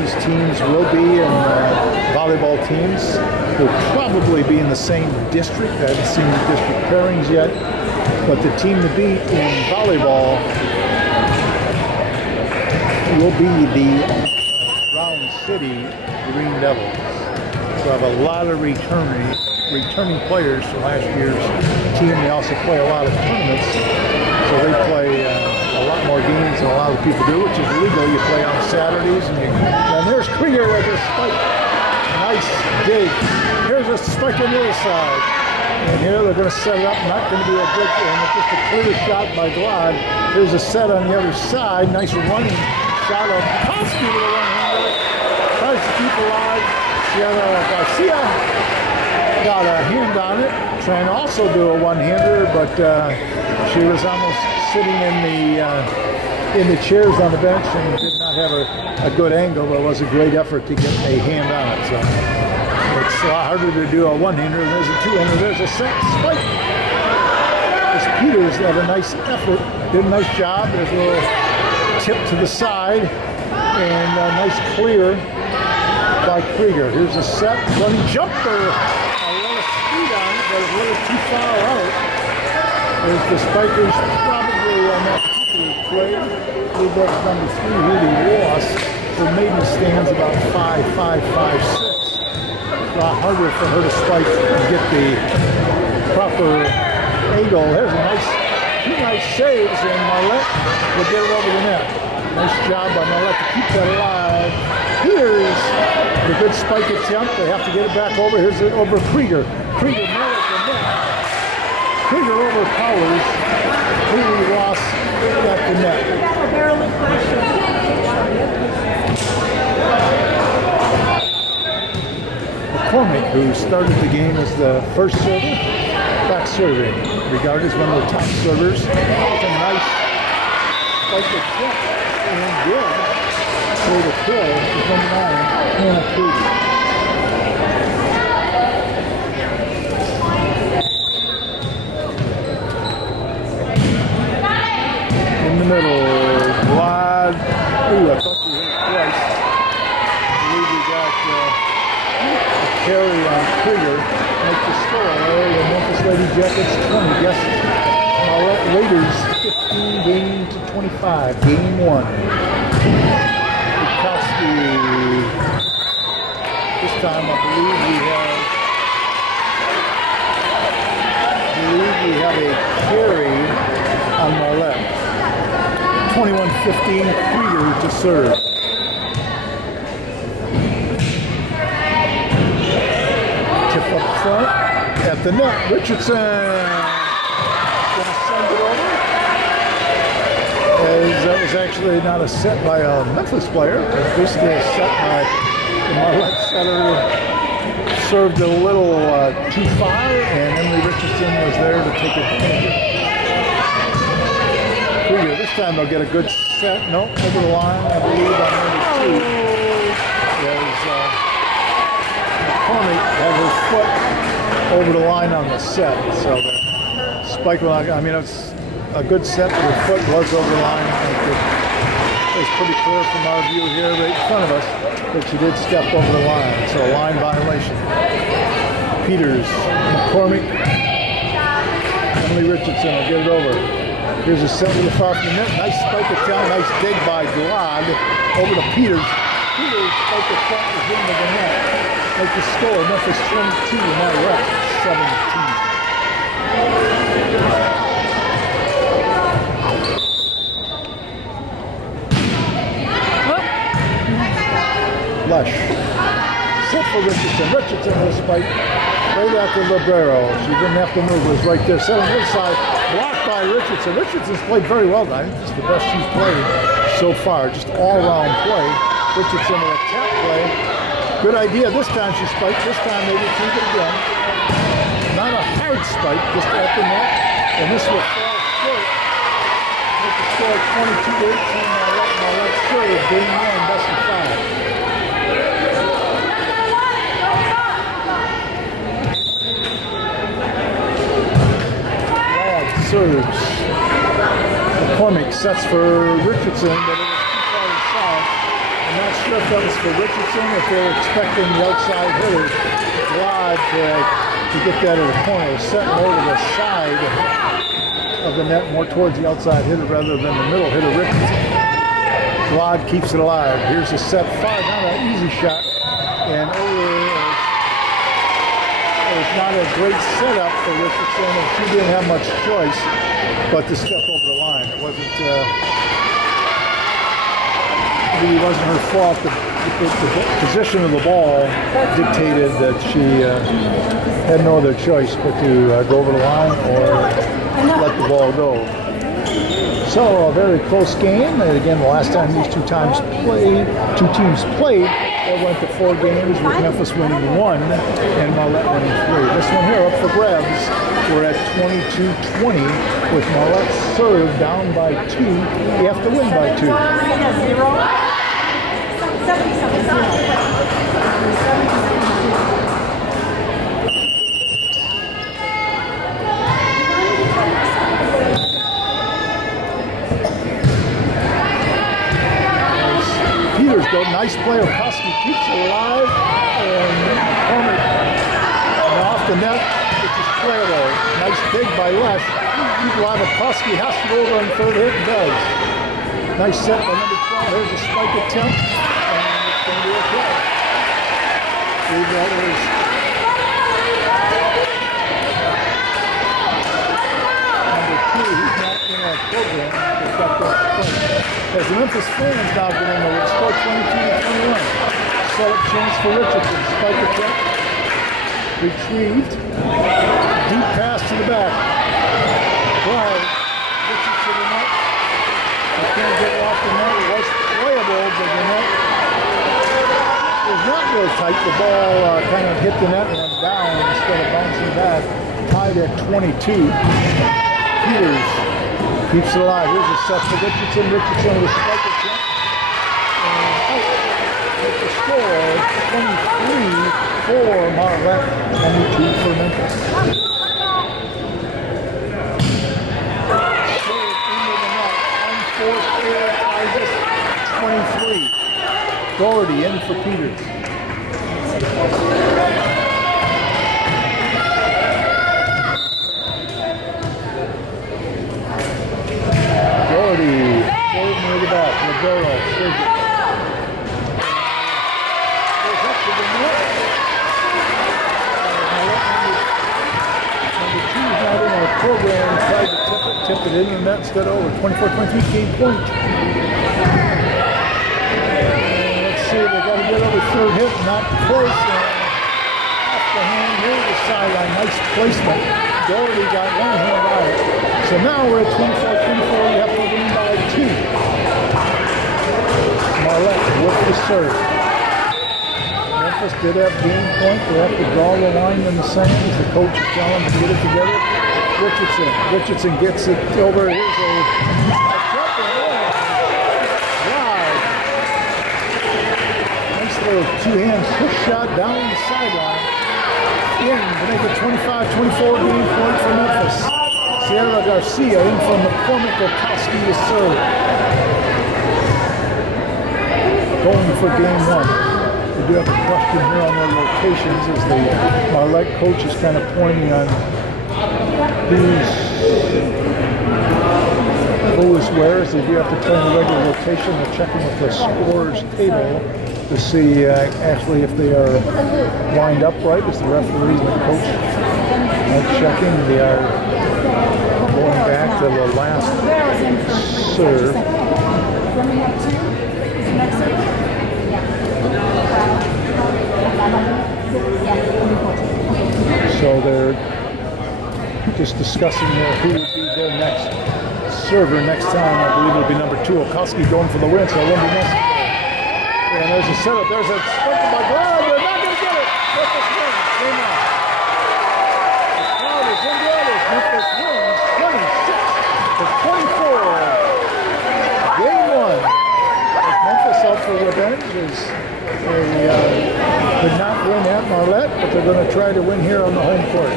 These teams will be, and volleyball teams will probably be in the same district. I haven't seen the district pairings yet, but the team to beat in volleyball will be the Brown City Green Devils. So I have a lot of returning players from last year's team. They also play a lot of tournaments, so they play a lot more games than a lot of people do, which is legal. You play on Saturdays, and there's Krieger with a spike. Nice dig. Here's a spike on the other side, and here they're going to set it up. Not going to be a good one. It's just a clear shot by Glad. Here's a set on the other side. Nice running shot of Kowski with a one-hander. Tries to keep alive. Garcia got a hand on it, trying to also do a one-hander, but she was almost sitting in the chairs on the bench and did not have a good angle, but it was a great effort to get a hand on it. So it's a lot harder to do a one-hander than there's a two-hander. There's a set spike. This Peters had a nice effort, did a nice job. There's a little tip to the side and a nice clear. by Krieger. Here's a set, running jumper. A little speed on it, but a little too far out. There's the spikers probably on that particular play. Blue Bucks number 3 really lost. The maiden stands about 5'5", 5'6". A lot harder for her to spike and get the proper angle. There's a two nice saves, and Marlette will get it over the net. Nice job by Marlette to keep that alive. Here's the good spike attempt. They have to get it back over. Here's it over Krieger. Krieger nails the net. Krieger overpowers. Krieger lost at the net. McCormick, who started the game as the first server, back serving, regarded as one of the top servers. It's a nice spike attempt and good for the kill with number 9, Hannah Katie. In the middle, Glad. Ooh, I thought we hit it twice. I believe we got carry on Krieger, make the score. The Memphis Lady Jackets 20. Yes, Marlette Raiders 15 game to 25. Game 1. Bukowski. This time I believe we have a carry on Marlette. 21-15 Krieger to serve. Up front at the net, Richardson gonna send it over. As that was actually not a set by a Memphis player, it was basically a set by the Marlette setter. Served a little too far, and Emily Richardson was there to take advantage of it. This time they'll get a good set. Nope, over the line, I believe, on number 2. McCormick had her foot over the line on the set, so the spike will not, I mean, it's a good set, but her foot was over the line. I think it was pretty clear from our view here right in front of us that she did step over the line, so a line violation. Peters, McCormick, Emily Richardson will get it over. Here's a set with the far from the net, nice spike attempt, nice dig by Glad over to Peters. Peters spike attempt is into the net. Make the score, Memphis 22, Marlette 17. Lush. Set for Richardson. Richardson will spike right after Librero. She didn't have to move. It was right there. Set on the inside. Blocked by Richardson. Richardson's played very well tonight. It's the best she's played so far. Just all-round play. Richardson will attack play. Good idea. This time she spiked. This time maybe keep it again. Not a hard spike, just at the net. And this will fall short. Make the score 22-18. Marlette serve. Game 1, best of 5. Glad serves. McCormick sets for Richardson, but it was too far inside. I'm not sure if that was for Richardson, if they're expecting the outside hitter, Glad, to get that in the corner, setting over the side of the net, more towards the outside hitter rather than the middle hitter, Richardson. Glad keeps it alive. Here's a set 5, not an easy shot, and over. It was not a great setup for Richardson, and she didn't have much choice but to step over the line. It wasn't her fault. The position of the ball dictated that she had no other choice but to go over the line or let the ball go. So a very close game. And again, the last time these two teams played, they went to 4 games with Memphis winning 1 and Marlette winning 3. This one here up for grabs. We're at 22-20 with Marlette serve down by 2. You have to win by 2. Peters go, nice play. Okoski keeps it alive. the net, which is clear. Nice dig by Les. Wladikowski has to go over on the third hit and does. Nice set by number 12. There's a spike attempt. And it's going to be okay. That is number 2. He's not in our program. As the Memphis fans now get in there, it's score 22-21. Set up chance for Richardson. Spike attempt. Retrieved. Deep pass to the back. Drive. Richardson in net. They can't get it off the net. It was playable, but the net was not real tight. The ball kind of hit the net and went down instead of bouncing back. Tied at 22. Peters keeps it alive. Here's a set for Richardson. Richardson with a spike attempt. And out with the score, 23 for Marlette, 22 for Memphis. Straight into the net. Unforced error ties us 23. Doherty in for Peters. Near the back, Libero, Sergio. Goes up to the net. Number 2 is not in our program. Tried to tip it in the net instead of over. 24-23 game point. Let's see, they got to get over third hit, not close. Off the hand near the sideline. Nice placement. Doherty got one hand on it. So now we're at 24-24. You have to win by 2. Marlette with the serve. Memphis did have game point. They have to draw the line in the sand as the coach is telling them to get it together. Richardson gets it over. Here's a jump and drive. Nice little two-hand push shot down the sideline. In to make it 25-24 game point for Memphis. Sierra Garcia in from McCormick. Wladikowski to serve. Going for game 1. We do have a question here on their locations as the Marlette coach is kind of pointing on who is where. As they do have to play in the regular rotation. They're checking with the scorers table to see actually if they are lined up right as the referee and the coach are checking. They are going back to the last serve. So they're just discussing who would be their next server next time. I believe it'll be number 2, Wladikowski going for the win, so it won't be necessary. And there's a setup. There's a sprinkle by Glad. They're not going to get it. Memphis wins. Game on. The crowd is in the others. Memphis wins 26-24. Game 1. Memphis out for revenge as they could not win at Marlette, but they're going to try to win here on the home court.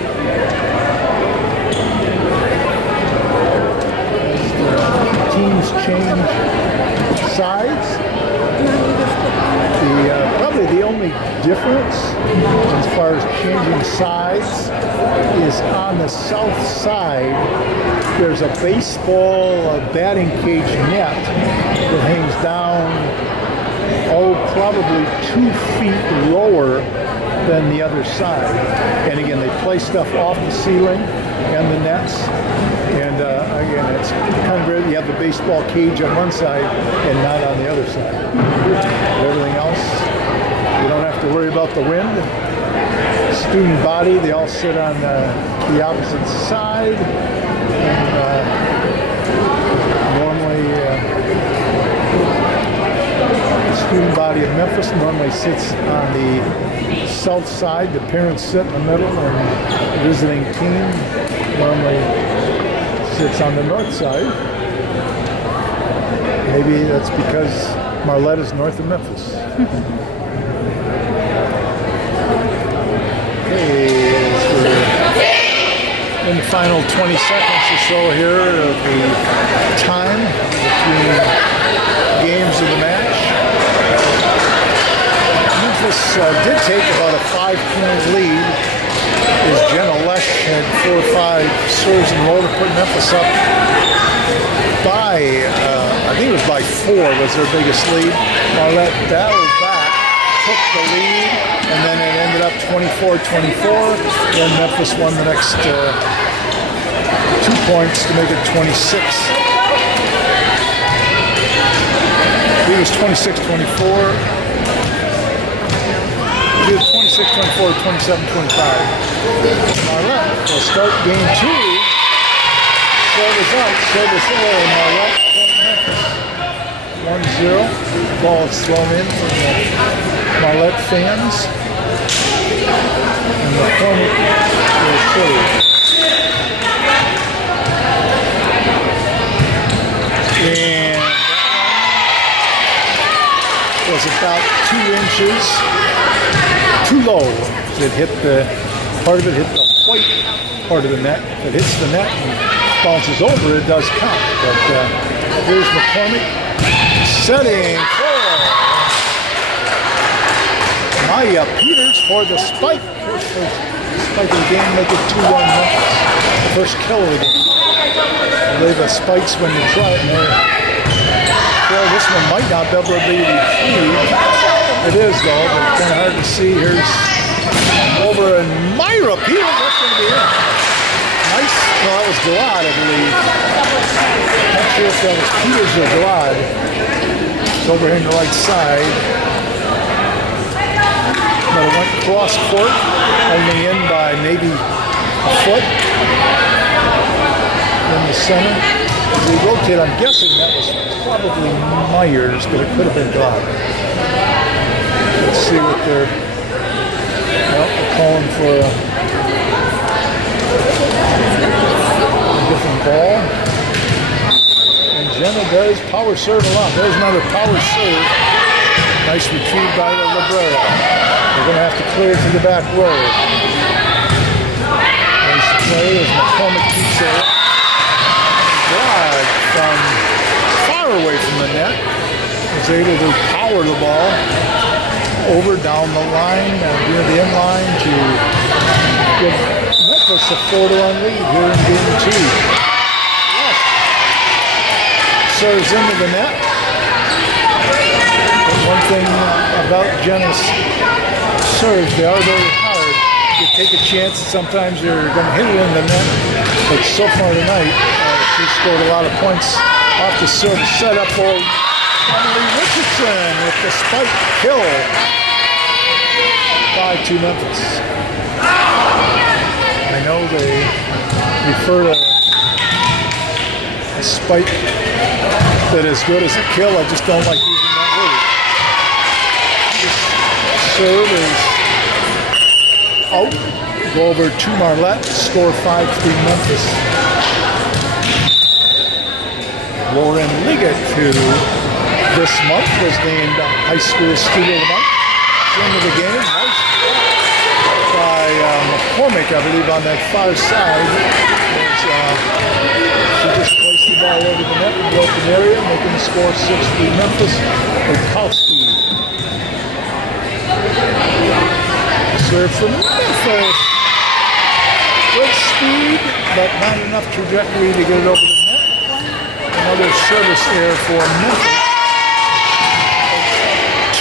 As the teams change sides, probably the only difference as far as changing sides is on the south side. There's a baseball batting cage net that hangs down, probably 2 feet lower than the other side. And again, they play stuff off the ceiling and the nets. And again, it's kind of weird. You have the baseball cage on one side and not on the other side. Everything else, you don't have to worry about the wind. Student body, they all sit on the opposite side. And, normally, the student body of Memphis normally sits on the south side. The parents sit in the middle, and the visiting team normally sits on the north side. Maybe that's because Marlette is north of Memphis. In the final 20 seconds or so here of the time between games of the match. Memphis did take about a 5-point lead is Jenna Lesh had 4 or 5 serves in a row to put Memphis up by, I think it was by 4 was their biggest lead. Marlette battled back, took the lead, and then it ended up 24-24. Then Memphis won the next 2 points to make it 26. It was 26-24. It was 26-24, 27-25. Marlette will start game 2. Service up, service away. Marlette point Memphis. 1-0. Ball is thrown in for the Marlette fans. And the opponent will serve. And was about 2 inches too low. It hit the, part of it hit the white part of the net. If it hits the net and bounces over, it does count. But here's McCormick setting for Maya Peters for the spike. First spike of the game, make it 2-1 Memphis. The first kill of the game. I believe the spikes when you try it more. Well, this one might not be able to be retrieved. It is, though, but it's kind of hard to see. Here's over and Myra Peters. That's going to be it. Nice. Well, that was Glad, I believe. Not sure if that was Peters or Glad. It's over here on the right side. But it went cross court, only in by maybe a foot in the center. As we rotate, I'm guessing that was probably Myers, but it could have been Glad. Let's see what they're, well, they're calling for a different ball. And Jenna does power serve a lot. There's another power serve. Nice retrieve by the Librero. They're going to have to clear to the back row. Nice play as McCormick keeps it. Glad from far away from the net was able to power the ball over down the line, near the end line to give Memphis a 4-1 lead here in game 2. Lesh serves into the net. But one thing about Jenna's serves, they are very hard. You take a chance, sometimes you're going to hit it in the net. But so far tonight, she scored a lot of points off the service setup for Emily Richardson with the spike kill. 5-2 Memphis. I know they refer to a spike that is good as a kill. I just don't like using that word. This serve is out. Go over to Marlette. Score 5-3 Memphis. Lauren Liggett, who this month was named High School Student of the Month. End of the game. Nice by McCormick, I believe, on that far side. She just placed the ball over the net in the open area, making the score 6-3 Memphis. Bukowski. Serve from Memphis. Good speed, but not enough trajectory to get it over the net. Another service error for Memphis.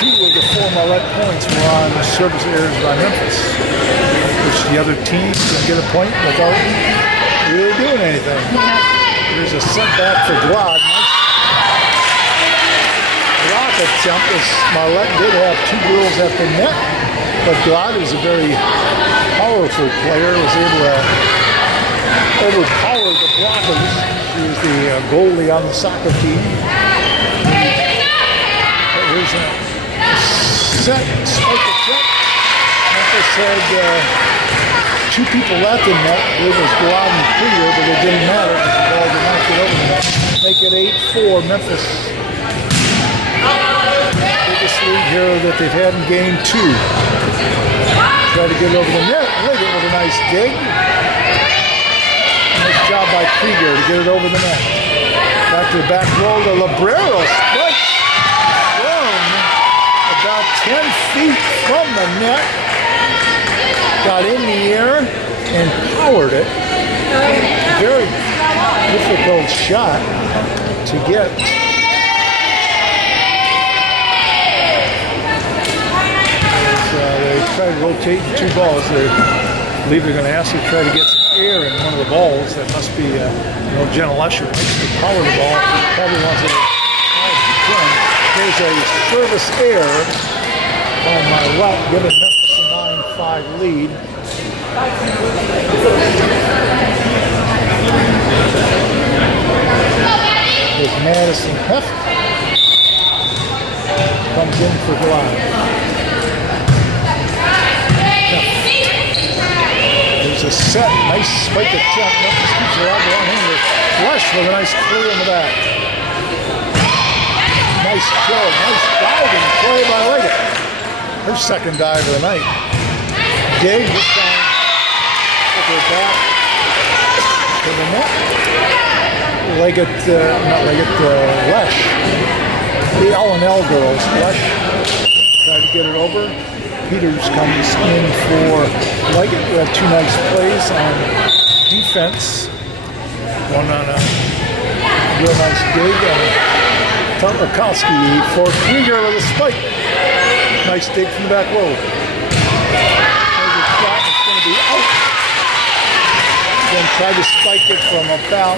2 of the 4 Marlette points were on service errors by Memphis, which the other team can get a point without really doing anything. There's a setback for Glad. Nice rocket jump as Marlette did have 2 girls at the net, but Glad is a very powerful player, was able to overpower the blockers. She was the goalie on the soccer team. Here's a set, spike attempt. Memphis had 2 people left in net. It was Glad and Krieger, but it didn't matter because the ball did not get over the net. Make it 8-4 Memphis. Biggest lead here that they've had in game 2. Try to get it over the net. Liggett with a nice dig. Nice job by Krieger to get it over the net. Back to the back row. The Librero spikes from about 10 feet from the net. got in the air and powered it. Very difficult shot to get. So they try to rotate the two balls. They believe they're going to ask you to try to get some air in one of the balls. That must be, Jenna Lesher likes to power the ball. Probably wants it to There's a service error on Marlette, giving Memphis a 9-5 lead. There's Madison Heft. Comes in for Glide. There's a set, nice spike attempt. Memphis keeps it out one-hander. Flush with a nice clear in the back. Nice kill, nice diving play by Leggett. Her second dive of the night. Gig this time with her back to the net. Leggett, Lesh. The L&L girls, Lesh tried to get it over. Peters comes in for Leggett. We have two nice plays on defense. One on a real nice dig. Tarkowski for Krieger with a spike. Nice dig from the back row. There's a shot. It's going to be out. Then try to spike it from about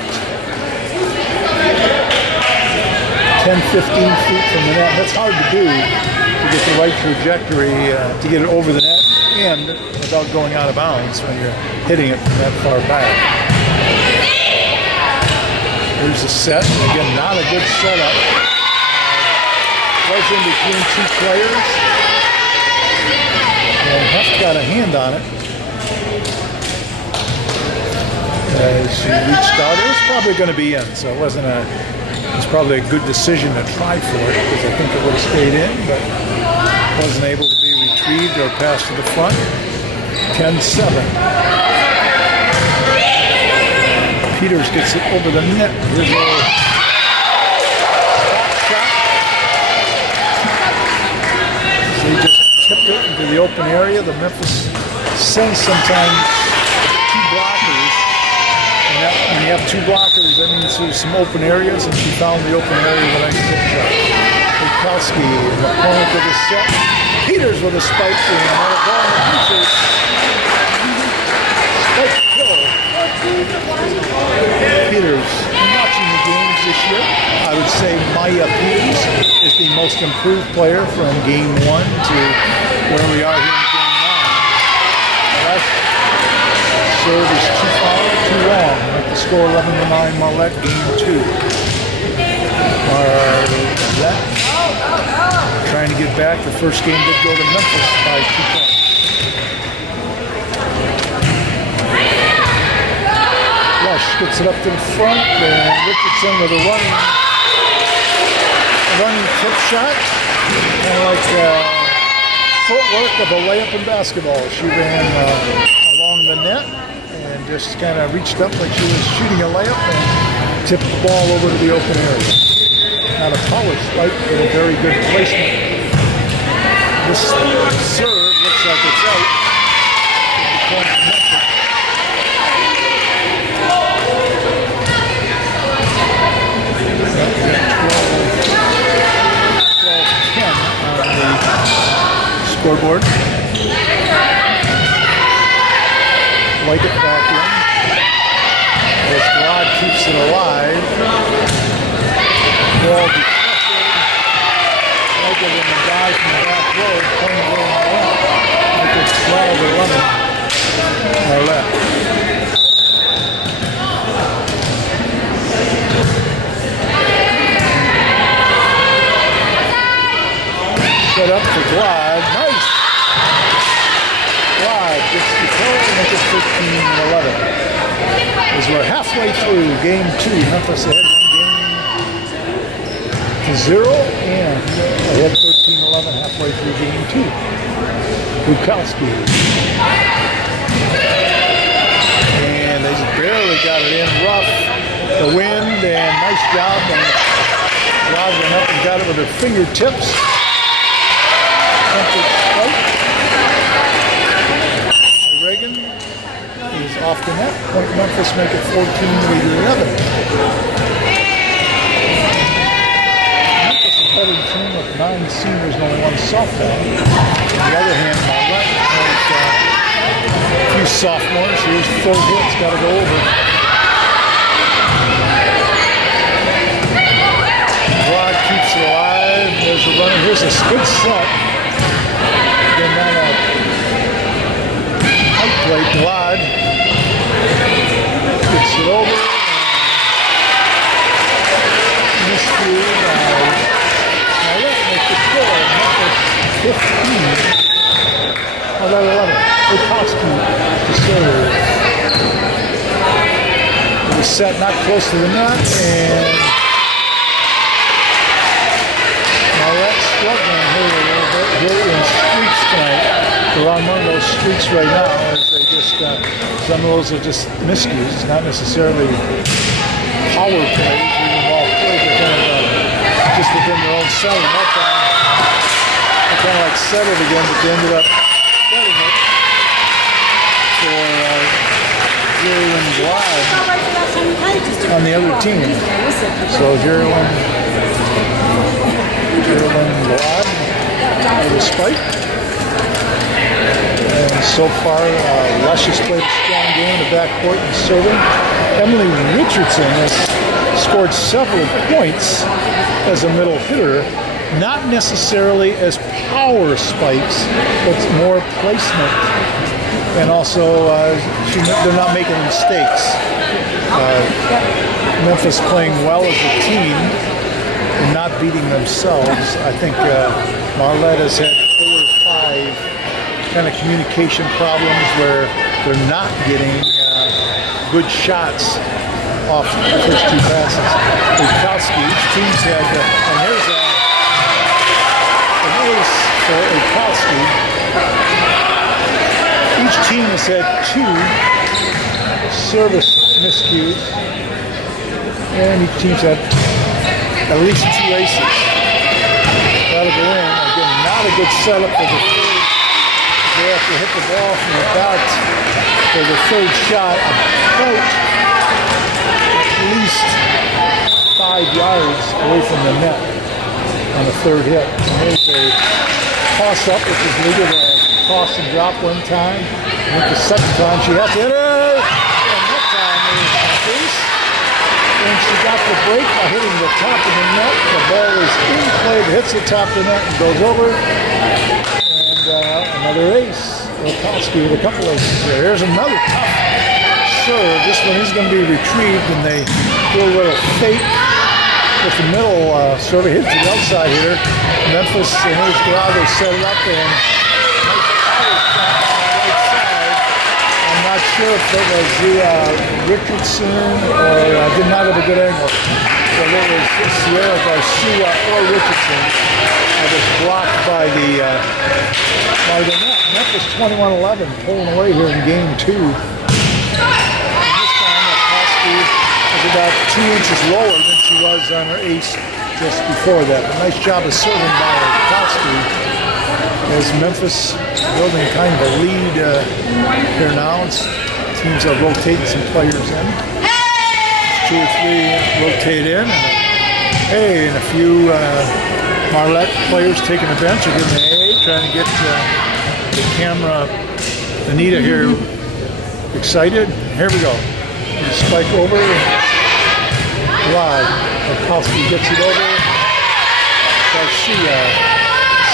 10, 15 feet from the net. That's hard to do, to get the right trajectory, to get it over the net end without going out of bounds when you're hitting it from that far back. Here's the set. Again, not a good setup. Right in between two players. And Heft got a hand on it. She reached out. It was probably going to be in, so it wasn't a. It was probably a good decision to try for it, because I think it would have stayed in, but wasn't able to be retrieved or passed to the front. 10-7. Peters gets it over the net. Here's a little shot. So he just tipped it into the open area. The Memphis sends sometimes two blockers. And when you have two blockers, that means there's some open areas, and she found the open area with a nice tip shot. Tarkowski, the opponent with a set. Peters with a spike, and another ball in the future. Spike kill. Peters, in watching the games this year, I would say Maya Peters is the most improved player from game 1 to where we are here in game 9. Last serve is too far, too long. Like the score 11-9 Marlette, game 2. Marlette trying to get back. The first game did go to Memphis by 2 points. Lush gets it up to the front, and Richardson with a running tip shot. Kind of like footwork of a layup in basketball. She ran along the net and just kind of reached up like she was shooting a layup and tipped the ball over to the open area. Not a polished spike, but a very good placement. This serve looks like it's out. Scoreboard. Like it back in. As Glad keeps it alive. Ball deflected. Like it in the dive from the back row. Playing a little more up. Like it's Glad or running. Or left. Set up for Glide. Nice! Glide gets the kill and make it 13-11. As we're halfway through game 2, Memphis ahead 1-0 and ahead 13-11 halfway through game 2. Bukowski. And they just barely got it in rough. The wind, and nice job. And Glide went up and got it with her fingertips. off the net. Point Memphis, make it 14-11. Memphis is a better team with 9 seniors and only 1 sophomore. On the other hand, Marlette has a few sophomores. Here's third hit, it's got to go over. Rod keeps it alive. There's a runner. Here's a good set. Again, not a outplay. Glad gets it over. Miscue by Marlette makes it 4. Memphis 15. Oh, that 11. Okoski to serve. It was set not close to the net, and Marlette's struggling here a little bit. Here in streaks tonight. They're on one of those streaks right now as they just, some of those are just miscues, not necessarily power plays, even ball plays, but kind of just within their own center. That time, they kind of like set it again, but they ended up setting it for Jerwin Glad on the other team. So Jerwin Glad with a spike. And so far, Lush has played a strong game in the backcourt and serving. Emily Richardson has scored several points as a middle hitter, not necessarily as power spikes, but more placement. And also, they're not making mistakes. Memphis playing well as a team and not beating themselves. I think Marlette has had 4 or 5 kind of communication problems where they're not getting good shots off the first 2 passes. Okoski, each team's had, and there's an ace for Okoski. Each team has had 2 service miscues, and each team's had at least 2 aces. That'll go in. Again, not a good setup for the third. They have to hit the ball from about for the third shot about at least 5 yards away from the net on the third hit. And there's a toss-up, which is legal to toss and drop one time. And the second time she has to hit it. And that time there's a base. And she got the break by hitting the top of the net. The ball is in play, it hits the top of the net and goes over. Another ace. Okoski with a couple aces here. Here's another tough serve. This one is going to be retrieved, and they do a little fake with the middle serve. Hit to the outside here. Memphis and here's Grado set it up, and nice power shot on the right side. I'm not sure if it was Richardson or did not have a good angle. So it was Sierra Garcia or Richardson. Was blocked by the net. Memphis 21-11, pulling away here in game 2. And this time, Okoski was about 2 inches lower than she was on her ace just before that. A nice job of serving by Okoski as Memphis building kind of a lead here now. Teams are rotating some players in. 2 or 3 rotate in. And a few Marlette players taking the bench are giving an A, trying to get the camera, Anita here, excited. Here we go. Spike over. Live. Okoski gets it over. Garcia,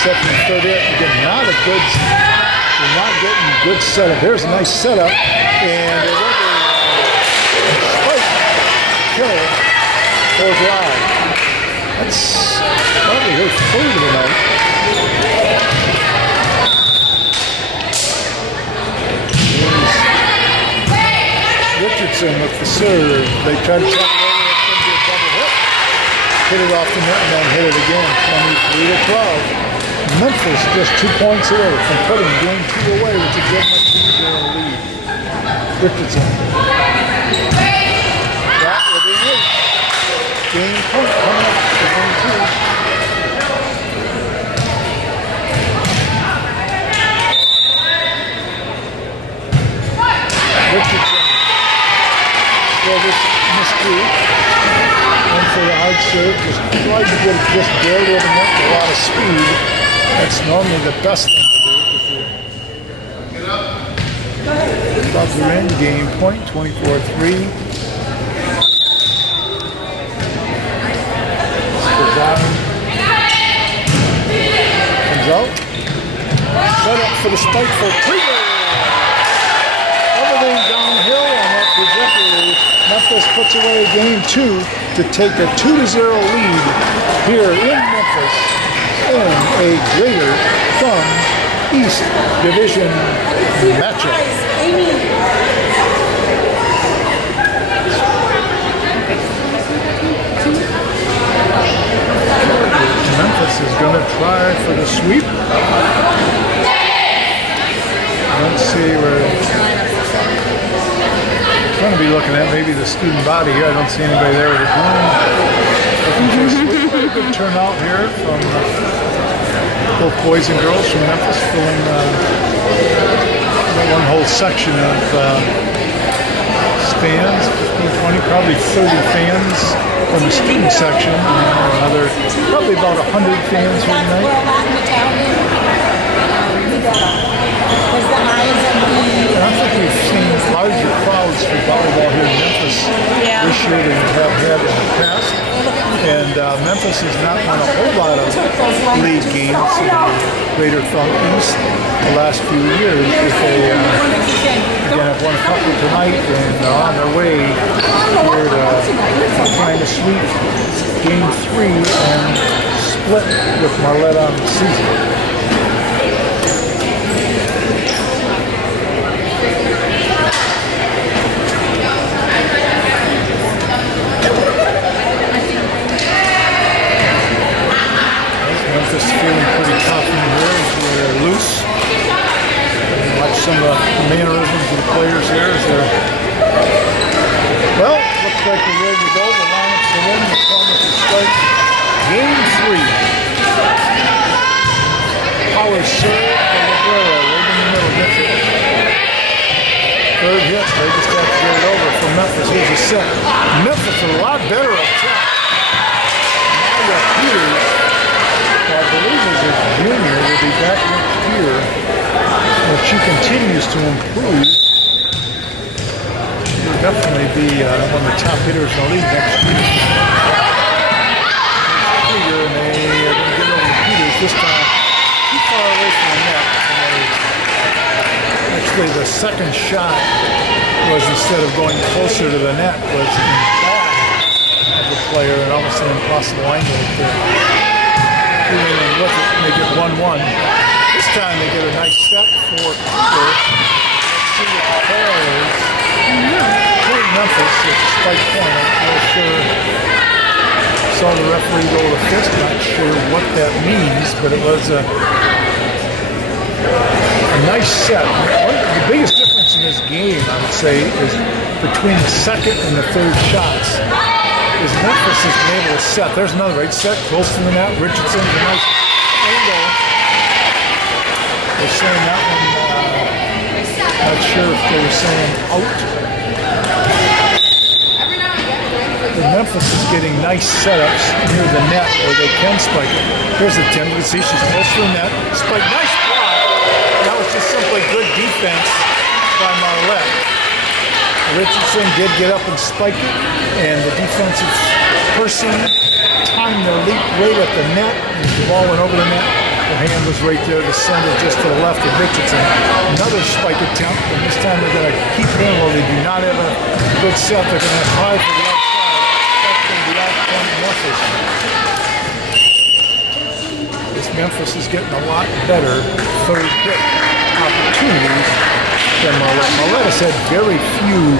second and third hit. Again, not a good, we're not getting good setup. Here's a nice setup. And they're over. Spike. Kill. For Glide. That's probably her third of the night. Richardson with the serve. They try to chop it over. It's going to be a double hit. Hit it off the net and then hit it again. 23-12. Memphis just 2 points away from putting game 2 away, which is good enough to use their lead. Richardson. That will be it. Game point coming up for game 2. Richardson service miscue. And for the hard serve, just try to get it just barely over net with a lot of speed. That's normally the best thing to do. About to end game point, 24-3. Comes out. Set up for the spike for Krieger. Everything downhill on that trajectory. Memphis puts away game 2 to take a 2-0 lead here in Memphis in a Greater Thumb East Division matchup. Memphis is going to try for the sweep. Let's see where it's going to be looking at maybe the student body here. I don't see anybody there with a broom. Looking for a sweep. A good turnout here from both boys and girls from Memphis, filling one whole section of stands, 15, 20, probably 30 fans from the student section, and another probably about 100 fans here tonight. And I think we've seen larger crowds for volleyball here in Memphis this year than we have had in the past. And Memphis has not won a whole lot of league games in the Greater Thumb East the last few years. If they again have won a couple tonight and are on their way here to trying to sweep game 3 and split with Marlette on the season. Memphis feeling pretty confident here as they're loose. Watch some of the mannerisms of the players here as they're, well, looks like they're ready to go. The lineups are in. The corners to start game 3. Power serve for Cabrera right in the middle. Gets it. Third hit. They just have to get it over for Memphis. Here's a set. Memphis a lot better up top. Now Peters, I believe is a junior, will be back next year. If she continues to improve, she'll definitely be one of the top hitters in the league next year. And they are going to get over to Peters this time. Too far away from the net. Actually, the second shot was, instead of going closer to the net, was in back of the player and almost an impossible angle to and look at, make it 1-1. This time they get a nice set for Cooper. Let's see what the call is. Point Memphis at the spike point. I'm not sure. Saw the referee go to fist. Not sure what that means, but it was a nice set. The biggest difference in this game, I would say, is between the second and the third shots. Is Memphis has been able to set. There's another right set, close to the net. Richardson's a nice angle. They're saying that one, not sure if they were saying out. But Memphis is getting nice setups near the net where they can spike it. Here's the tendency. She's close to the net. Spike, nice block. That was just simply good defense by Marlette. Richardson did get up and spike it, and the defensive person timed their leap right at the net, and the ball went over the net. The hand was right there to send it just to the left of Richardson. Another spike attempt, and this time they're going to keep in. Well, they do not have a good set. They're going to have 5 for the outside. That's going to be out from Memphis. This Memphis is getting a lot better third hit opportunities than Marlette. Marlette has had very few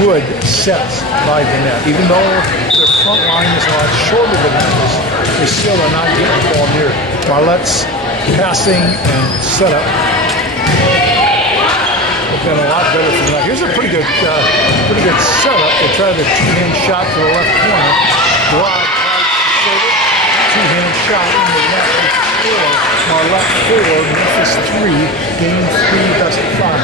good sets by the net. Even though their front line is a lot shorter than Memphis, they still are not getting the ball near. Marlette's passing and setup have been a lot better for that. Here's a pretty good setup. They tried the two-hand shot to the left corner. Broad, two-hand shot in the net. Marlette 4, Memphis 3, game 3, best of 5.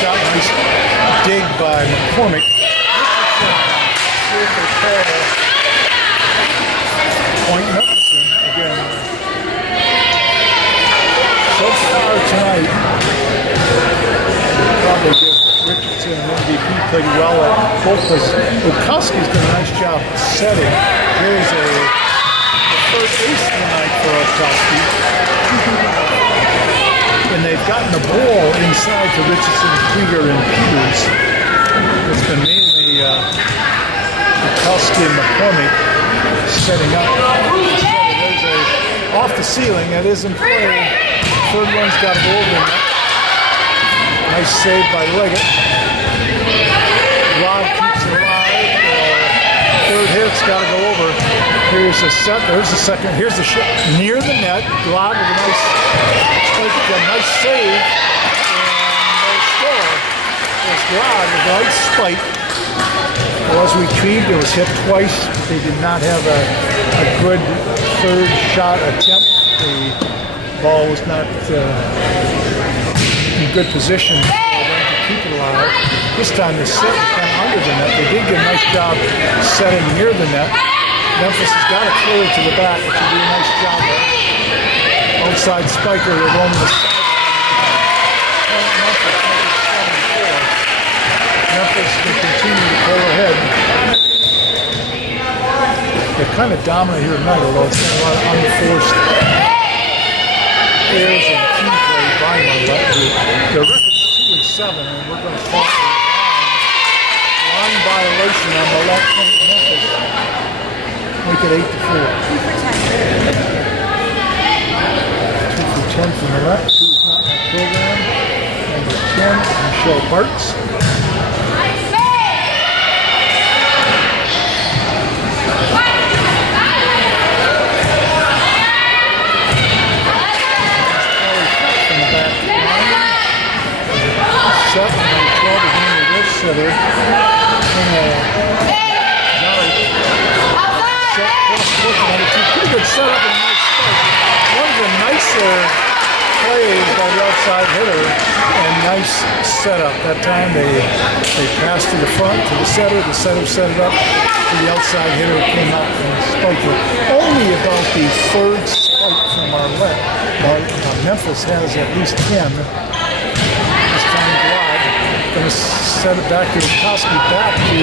shot. Nice dig by McCormick. Point Memphis again. So far tonight, probably give Richardson an MVP. Played well at both places. Bukowski's done a nice job setting. Here's the first ace tonight for Bukowski. And they've gotten the ball inside to Richardson, Krieger, and Peters. It's been mainly Bukowski and McCormick setting up. There's a off the ceiling that isn't play. Third one's got a goal in it. Nice save by Leggett. Rod keeps it alive. Third hit's got to go over. Here's the set. There's the second. Here's the shot near the net. Rod with a nice save. And no score. There's Rod with a nice spike. It was retrieved. It was hit twice. They did not have a good third shot attempt. The ball was not in good position for them to keep it alive. This time the set was kind of under the net. They did get a nice job setting near the net. Memphis has got it clear to the back, which will do a nice job there. Outside spiker, they're going to the side. Memphis can continue to pull ahead. They're kind of dominant here tonight, although it's been a lot of unforced errors and team play by Marlette. Their record's 2-7, and we're going to call it a line violation on Marlette Point Memphis. Make it 8-4. 2 for 10 for Marlette. 2 is not in the program. Number 10, Michelle Bartz. Set, number 12 again with this setter. Pretty good setup and a nice start. One of the nicer plays by the outside hitter and nice setup. That time they passed to the front to the setter set it up to the outside hitter, came out and spiked it. Only about the third spike from Marlette. Memphis has at least 10. Going to set it back to Bukowski, back to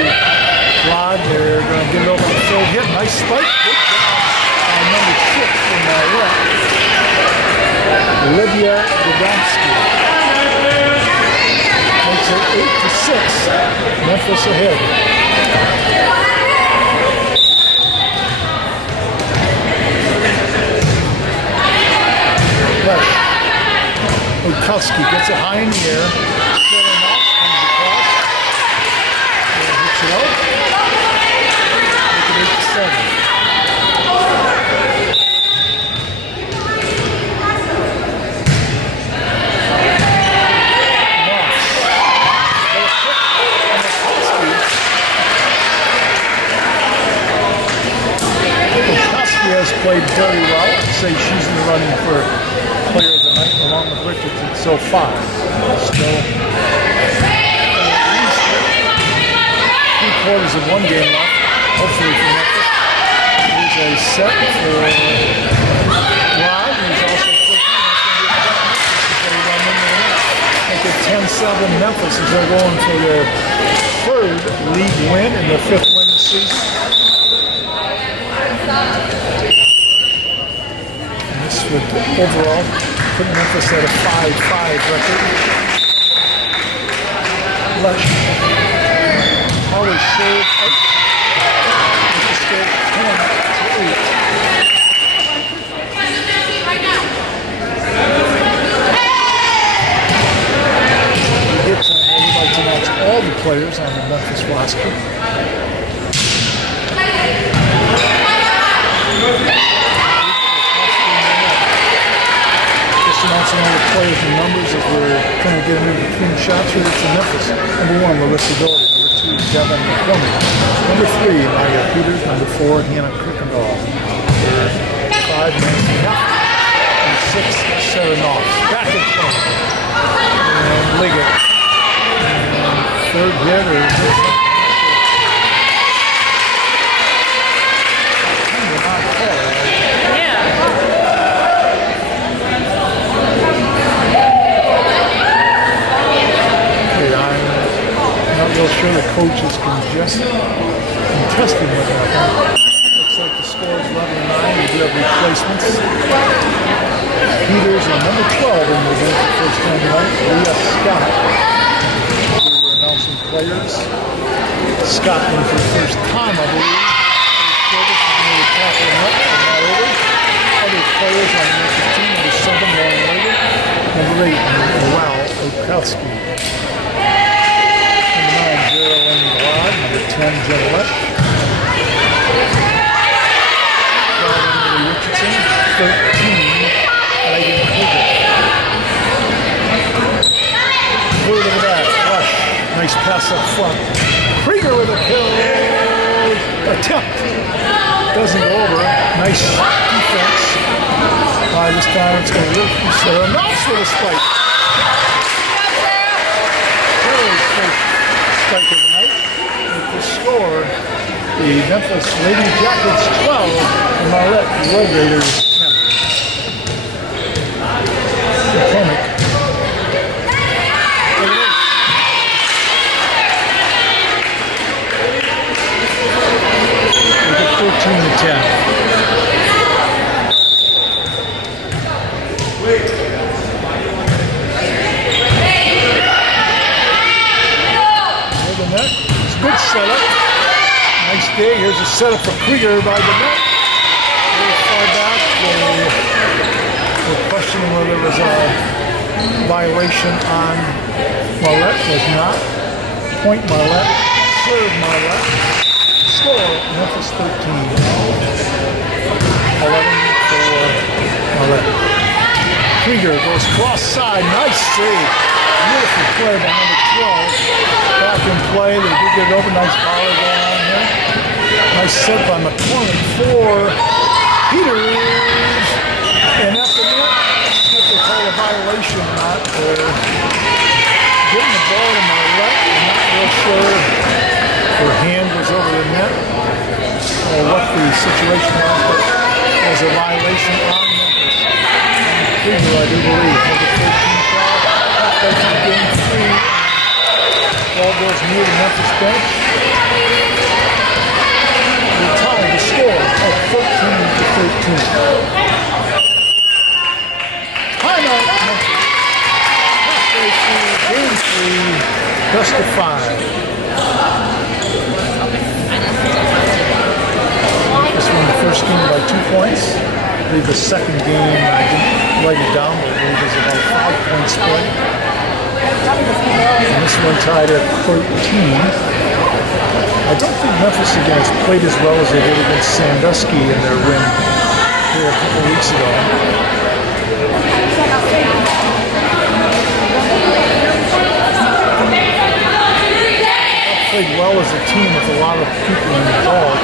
Rod. They're going to get it over the third hit. Nice spike. Good job on number 6 from Marlette. Olivia Godomski. Makes it 8-6. Memphis ahead. Right. Bukowski gets it high in the air. Has played very well. I'd say she's in the running for player of the night along with Richardson so far. Still at least 3/4 of one game left. Hopefully for Memphis. Here's a set for Rod, who's also quickly. Make it 10-7 Memphis as they're going for their third league win and their 5th win this season. With overall, putting Memphis at a 5-5 record. Lush. Always serve out. Memphis scored 10-8. We'd like to announce all the players on the Memphis roster. Announcing all the players and numbers as we're kind of getting in between shots here. It's in Memphis. Number 1, Melissa Doherty. Number 2, Devin McCormick. Number 3, Maya Peters. Number 4, Hannah Kirkendall. 5, Nancy Huff. And 6, Sarah Knopf. Back at 10. And Liggett. third hit or real sure the coach is contesting with that. Looks like the score is 11-9. We do have replacements. Peters on number 12 in the game for first time tonight. Leah Scott. We were announcing players. Scott in for the first time, I believe. Service is going to be tackling up from that over. Other players on the Memphis team, number 7, Lauren Lager. Number 8, Noel Okowski. Number 10, Gillette. 12, Richardson. 13, Megan Krieger. Third of the back, Rush. Nice pass up front. Krieger with a kill. Attempt. Doesn't go over. Nice defense. By this time, it's going to look. So, Mouse with a strike. Strike of the night. The score, the Memphis Lady Jackets 12 and Marlette Red Raiders 10. McCormick. We get 14-10. Good setup. Nice dig. Here's a setup for Krieger by the net. A little far back. We're questioning whether there was a violation on Marlette. Was not. Point Marlette. Serve Marlette. Score Memphis 13. 11 for Marlette. Krieger goes cross side. Nice save. Beautiful play by number 12. Back in play, they did get it over. Nice power going on here. Nice set by McCormick for Peters. And at the net, let's see if they call a violation or not. They're getting the ball to my left. I'm not real sure if her hand was over the net or what the situation was, but there was a violation on Memphis. Krieger, I do believe. Number 13 foul. Halfway through game 3. Ball goes near the Memphis bench. We tie the score at 14-13. Timeout Memphis. Halfway through game 3, best of 5. This won the first game by 2 points. I believe the second game, I didn't write it down, but I believe it was about a 5-point split. And this one tied at 13. I don't think Memphis again has played as well as they did against Sandusky in their win here a couple weeks ago. Played well as a team with a lot of people involved.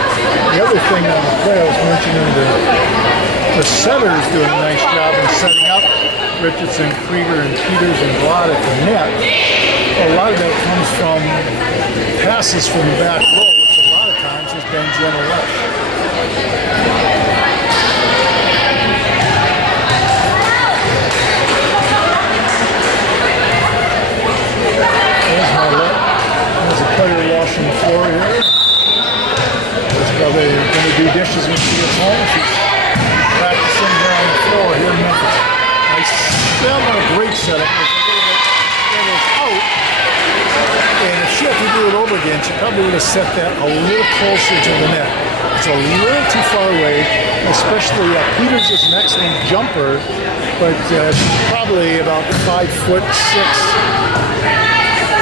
The other thing on the play I was mentioning, the setters doing a nice job in setting up. Richardson, Krieger, and Peters and Glott at the net. A lot of that comes from passes from the back row, which a lot of times has been Jenna Rush. There's Marlette. There's a player washing the floor here. That's probably going to do dishes when she gets home. She's practicing here on the floor here in Memphis. Well, not a great setup. It was out. And if she had to do it over again, she probably would have set that a little closer to the net. It's a little too far away, especially Peters is an excellent jumper, but she's probably about 5'6".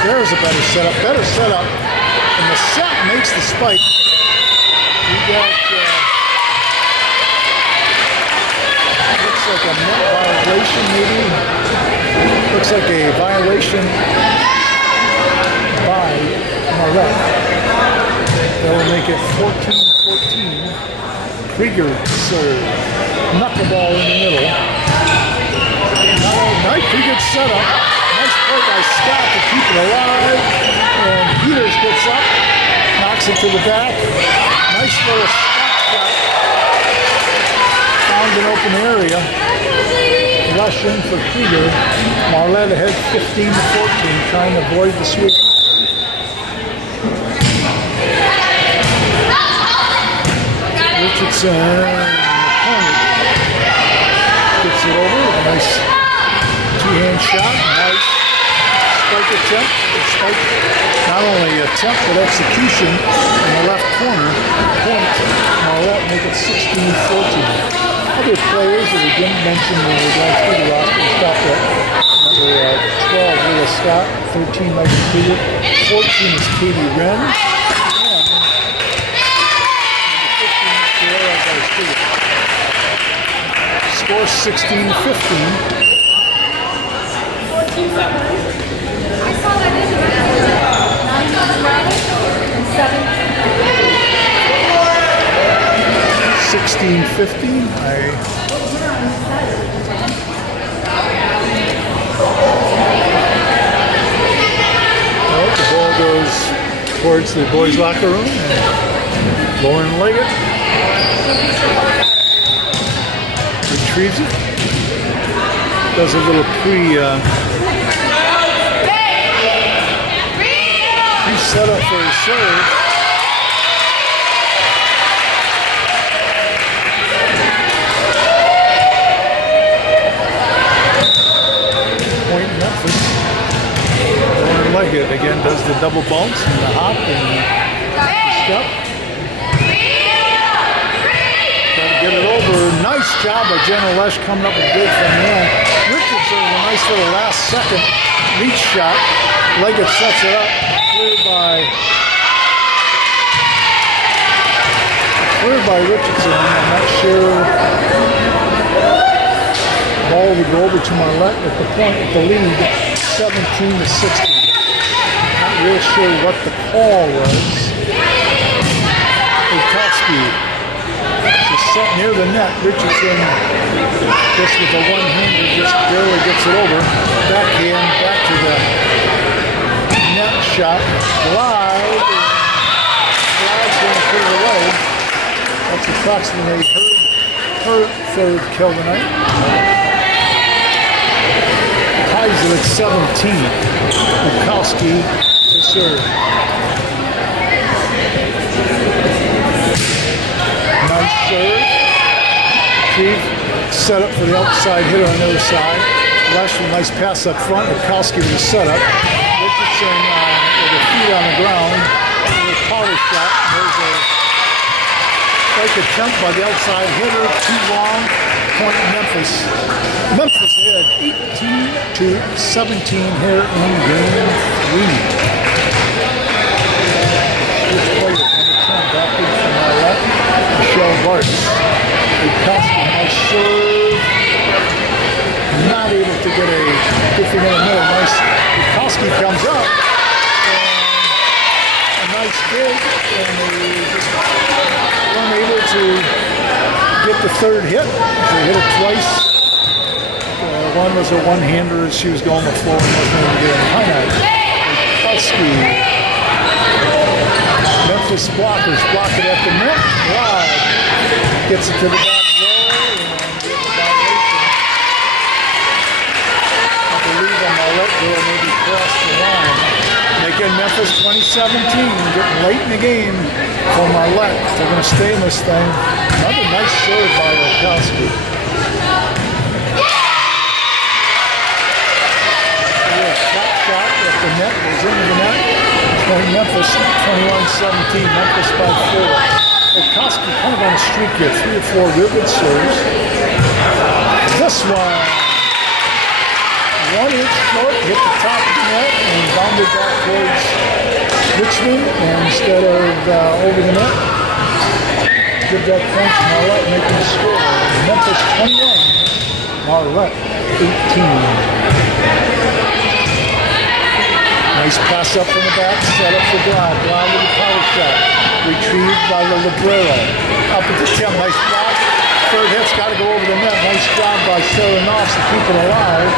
There's a better setup. And the set makes the spike. We got... like a net violation, maybe. Looks like a violation by Marlette. That will make it 14-14. Krieger serve. Knuckleball in the middle. Nice, pretty good setup. Nice play by Scott to keep it alive. And Peters gets up, knocks it to the back. Nice little stop shot. Found an open area. Rush in for Krieger. Marlette ahead 15-14, trying to avoid the sweep. Richardson, gets it over with a nice two-hand shot. Nice spike attempt. Spike, not only attempt but execution in the left corner. Point. Marlette make it 16-14. Other players that we didn't mention when we were going through the roster, we stopped at number 12, Willa Scott, 13, Michael Krieger, 14 is Katie Wren, and number 15 is Score 16-15. I saw that in the 16-15. Well, the ball goes towards the boys' locker room, and Lauren Leggett retrieves it. Does a little pre-set up for his serve. Memphis. Lauren Leggett again does the double bounce and the hop and the step. Try to get it over. Nice job by Jenna Lesh coming up with good from the end. Richardson with a nice little last second reach shot. Leggett sets it up. Cleared by Richardson. I'm not sure. Ball would go over to Marlette at the point of the lead, 17-16. Not real sure what the call was. Bukowski is set near the net. Richardson, just with a one-hander, just barely gets it over. Backhand, back to the net shot. Glide. Glide's going to put it away. That's approximately her third kill tonight. Ties it at 17. Bukowski to serve. Nice serve. Chief set up for the outside hitter on the other side. Lesh with a nice pass up front. Bukowski with a setup. Richardson with her feet on the ground. With a power shot. There's a strike attempt by the outside hitter. Too long. Point Memphis. Memphis ahead 18-17 here in game 3. Switch player number 10 back in from our left. Michelle Varts. Bukowski, nice serve. Not able to get a good thing in the middle. Nice. Bukowski comes up. And a nice dig. And they just weren't able to get the third hit. They hit it twice. One was a one-hander as she was going the floor and wasn't able to get a highlight. Bukowski. Memphis blockers block it at the net. Glide. Gets it to the back row and gets a violation. I believe on Marlette girl maybe crossed the line. Making Memphis 2017. Getting late in the game for Marlette. They're going to stay in this thing. Another nice serve by Bukowski. The net was into the net. Point Memphis 21-17. Memphis by 4. Bukowski kind of on a streak here. 3 or 4 real good serves. This one. 1 inch short. Hit the top of the net and bounded back towards Richmond. And instead of over the net, give that point to Marlette making the score. Memphis 21. Marlette 18. Nice pass up from the back, set up for Glide. Glide with a power shot. Retrieved by the Librero. Up at the attempt, nice block. Third hit's got to go over the net. Nice job by Sarah Knopf to keep it alive.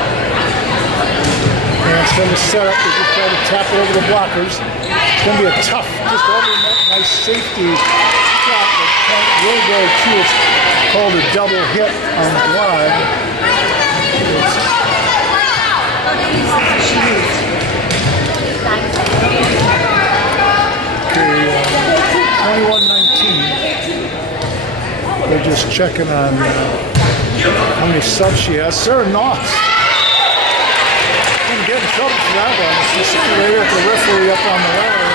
And it's going to set up. They just try to tap it over the blockers. It's going to be a tough, just over net, nice safety shot. The point will go to. It's called a double hit on Glad. Okay, 21-19. They're just checking on how many subs she has. Sarah Knopf. Didn't get in trouble for that one. It's just right at the referee up on the ladder.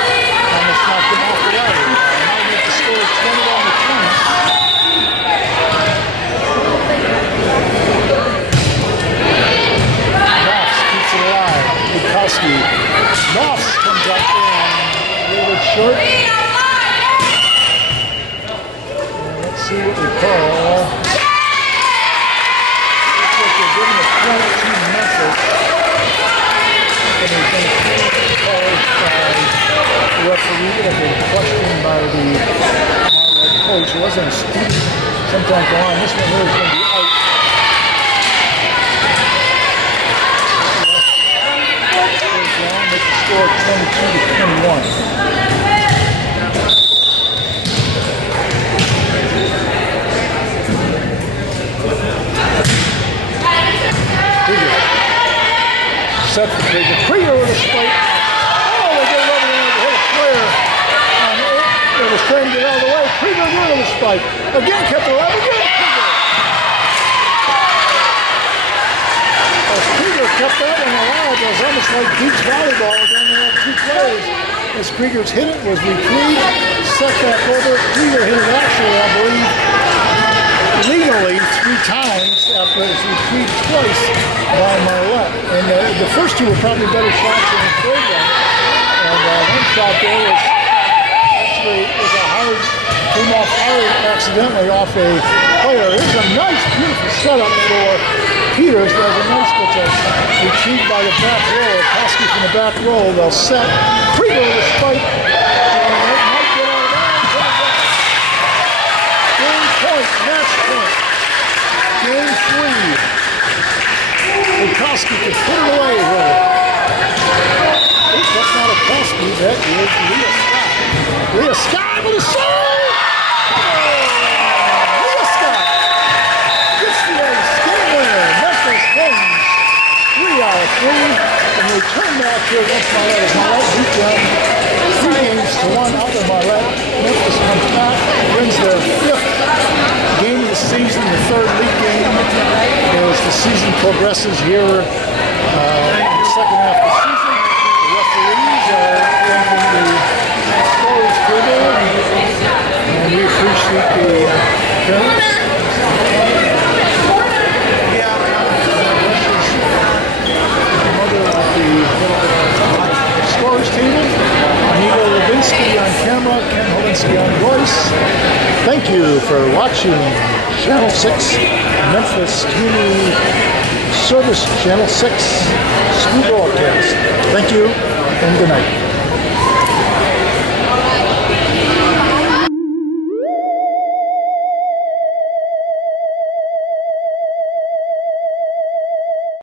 Almost knocked him off the ladder. Now we make the score 21-20. Knopf keeps it alive. Bukowski. Knopf comes up and a little bit short. Let's see what we call. Giving a point to Memphis. And there's been a few calls by the referee that have been questioned by the Marlette coach. It wasn't a student. Sometimes go on. This one here is going to be out. Make the score 22-21. Set for Krieger. Krieger with a spike. Oh, they get ready to hit a player. It was trying to get out of the way. Krieger with a spike. Again, kept alive. Again, Krieger. As Krieger kept that one alive, it was almost like beach volleyball. Then they had two players. As Krieger's hit it was retrieved, set back over. Krieger hit it actually, I believe, legally 3 times after it was retrieved twice by Marlette. And the first two were probably better shots than the third one. And one shot there was actually came off hard accidentally off a player. Here's a nice, beautiful setup for Peters. There's a nice retrieved by the back row. Koski from the back row. They'll set. Krieger with a spike. Match point. Game 3. Koski can put it away here. That's not a Koski, that is Leah Scott. Leah Scott with a serve! Leah Scott gets the ace. Game winner. Memphis wins 3 out of 3. And we return match here against Marlette. Marlette beat them 3 games to 1 out of Marlette. Memphis comes back, wins their 5th game of the season, the 3rd league game, as the season progresses here in the second half of the season. The referees are in the scorers table, and we appreciate the parents. The mother of the scorers table. Anita Levinsky on camera, Ken Levinsky on voice. Thank you for watching Channel 6, Memphis Community Service Channel 6 School Broadcast. Thank you and good night.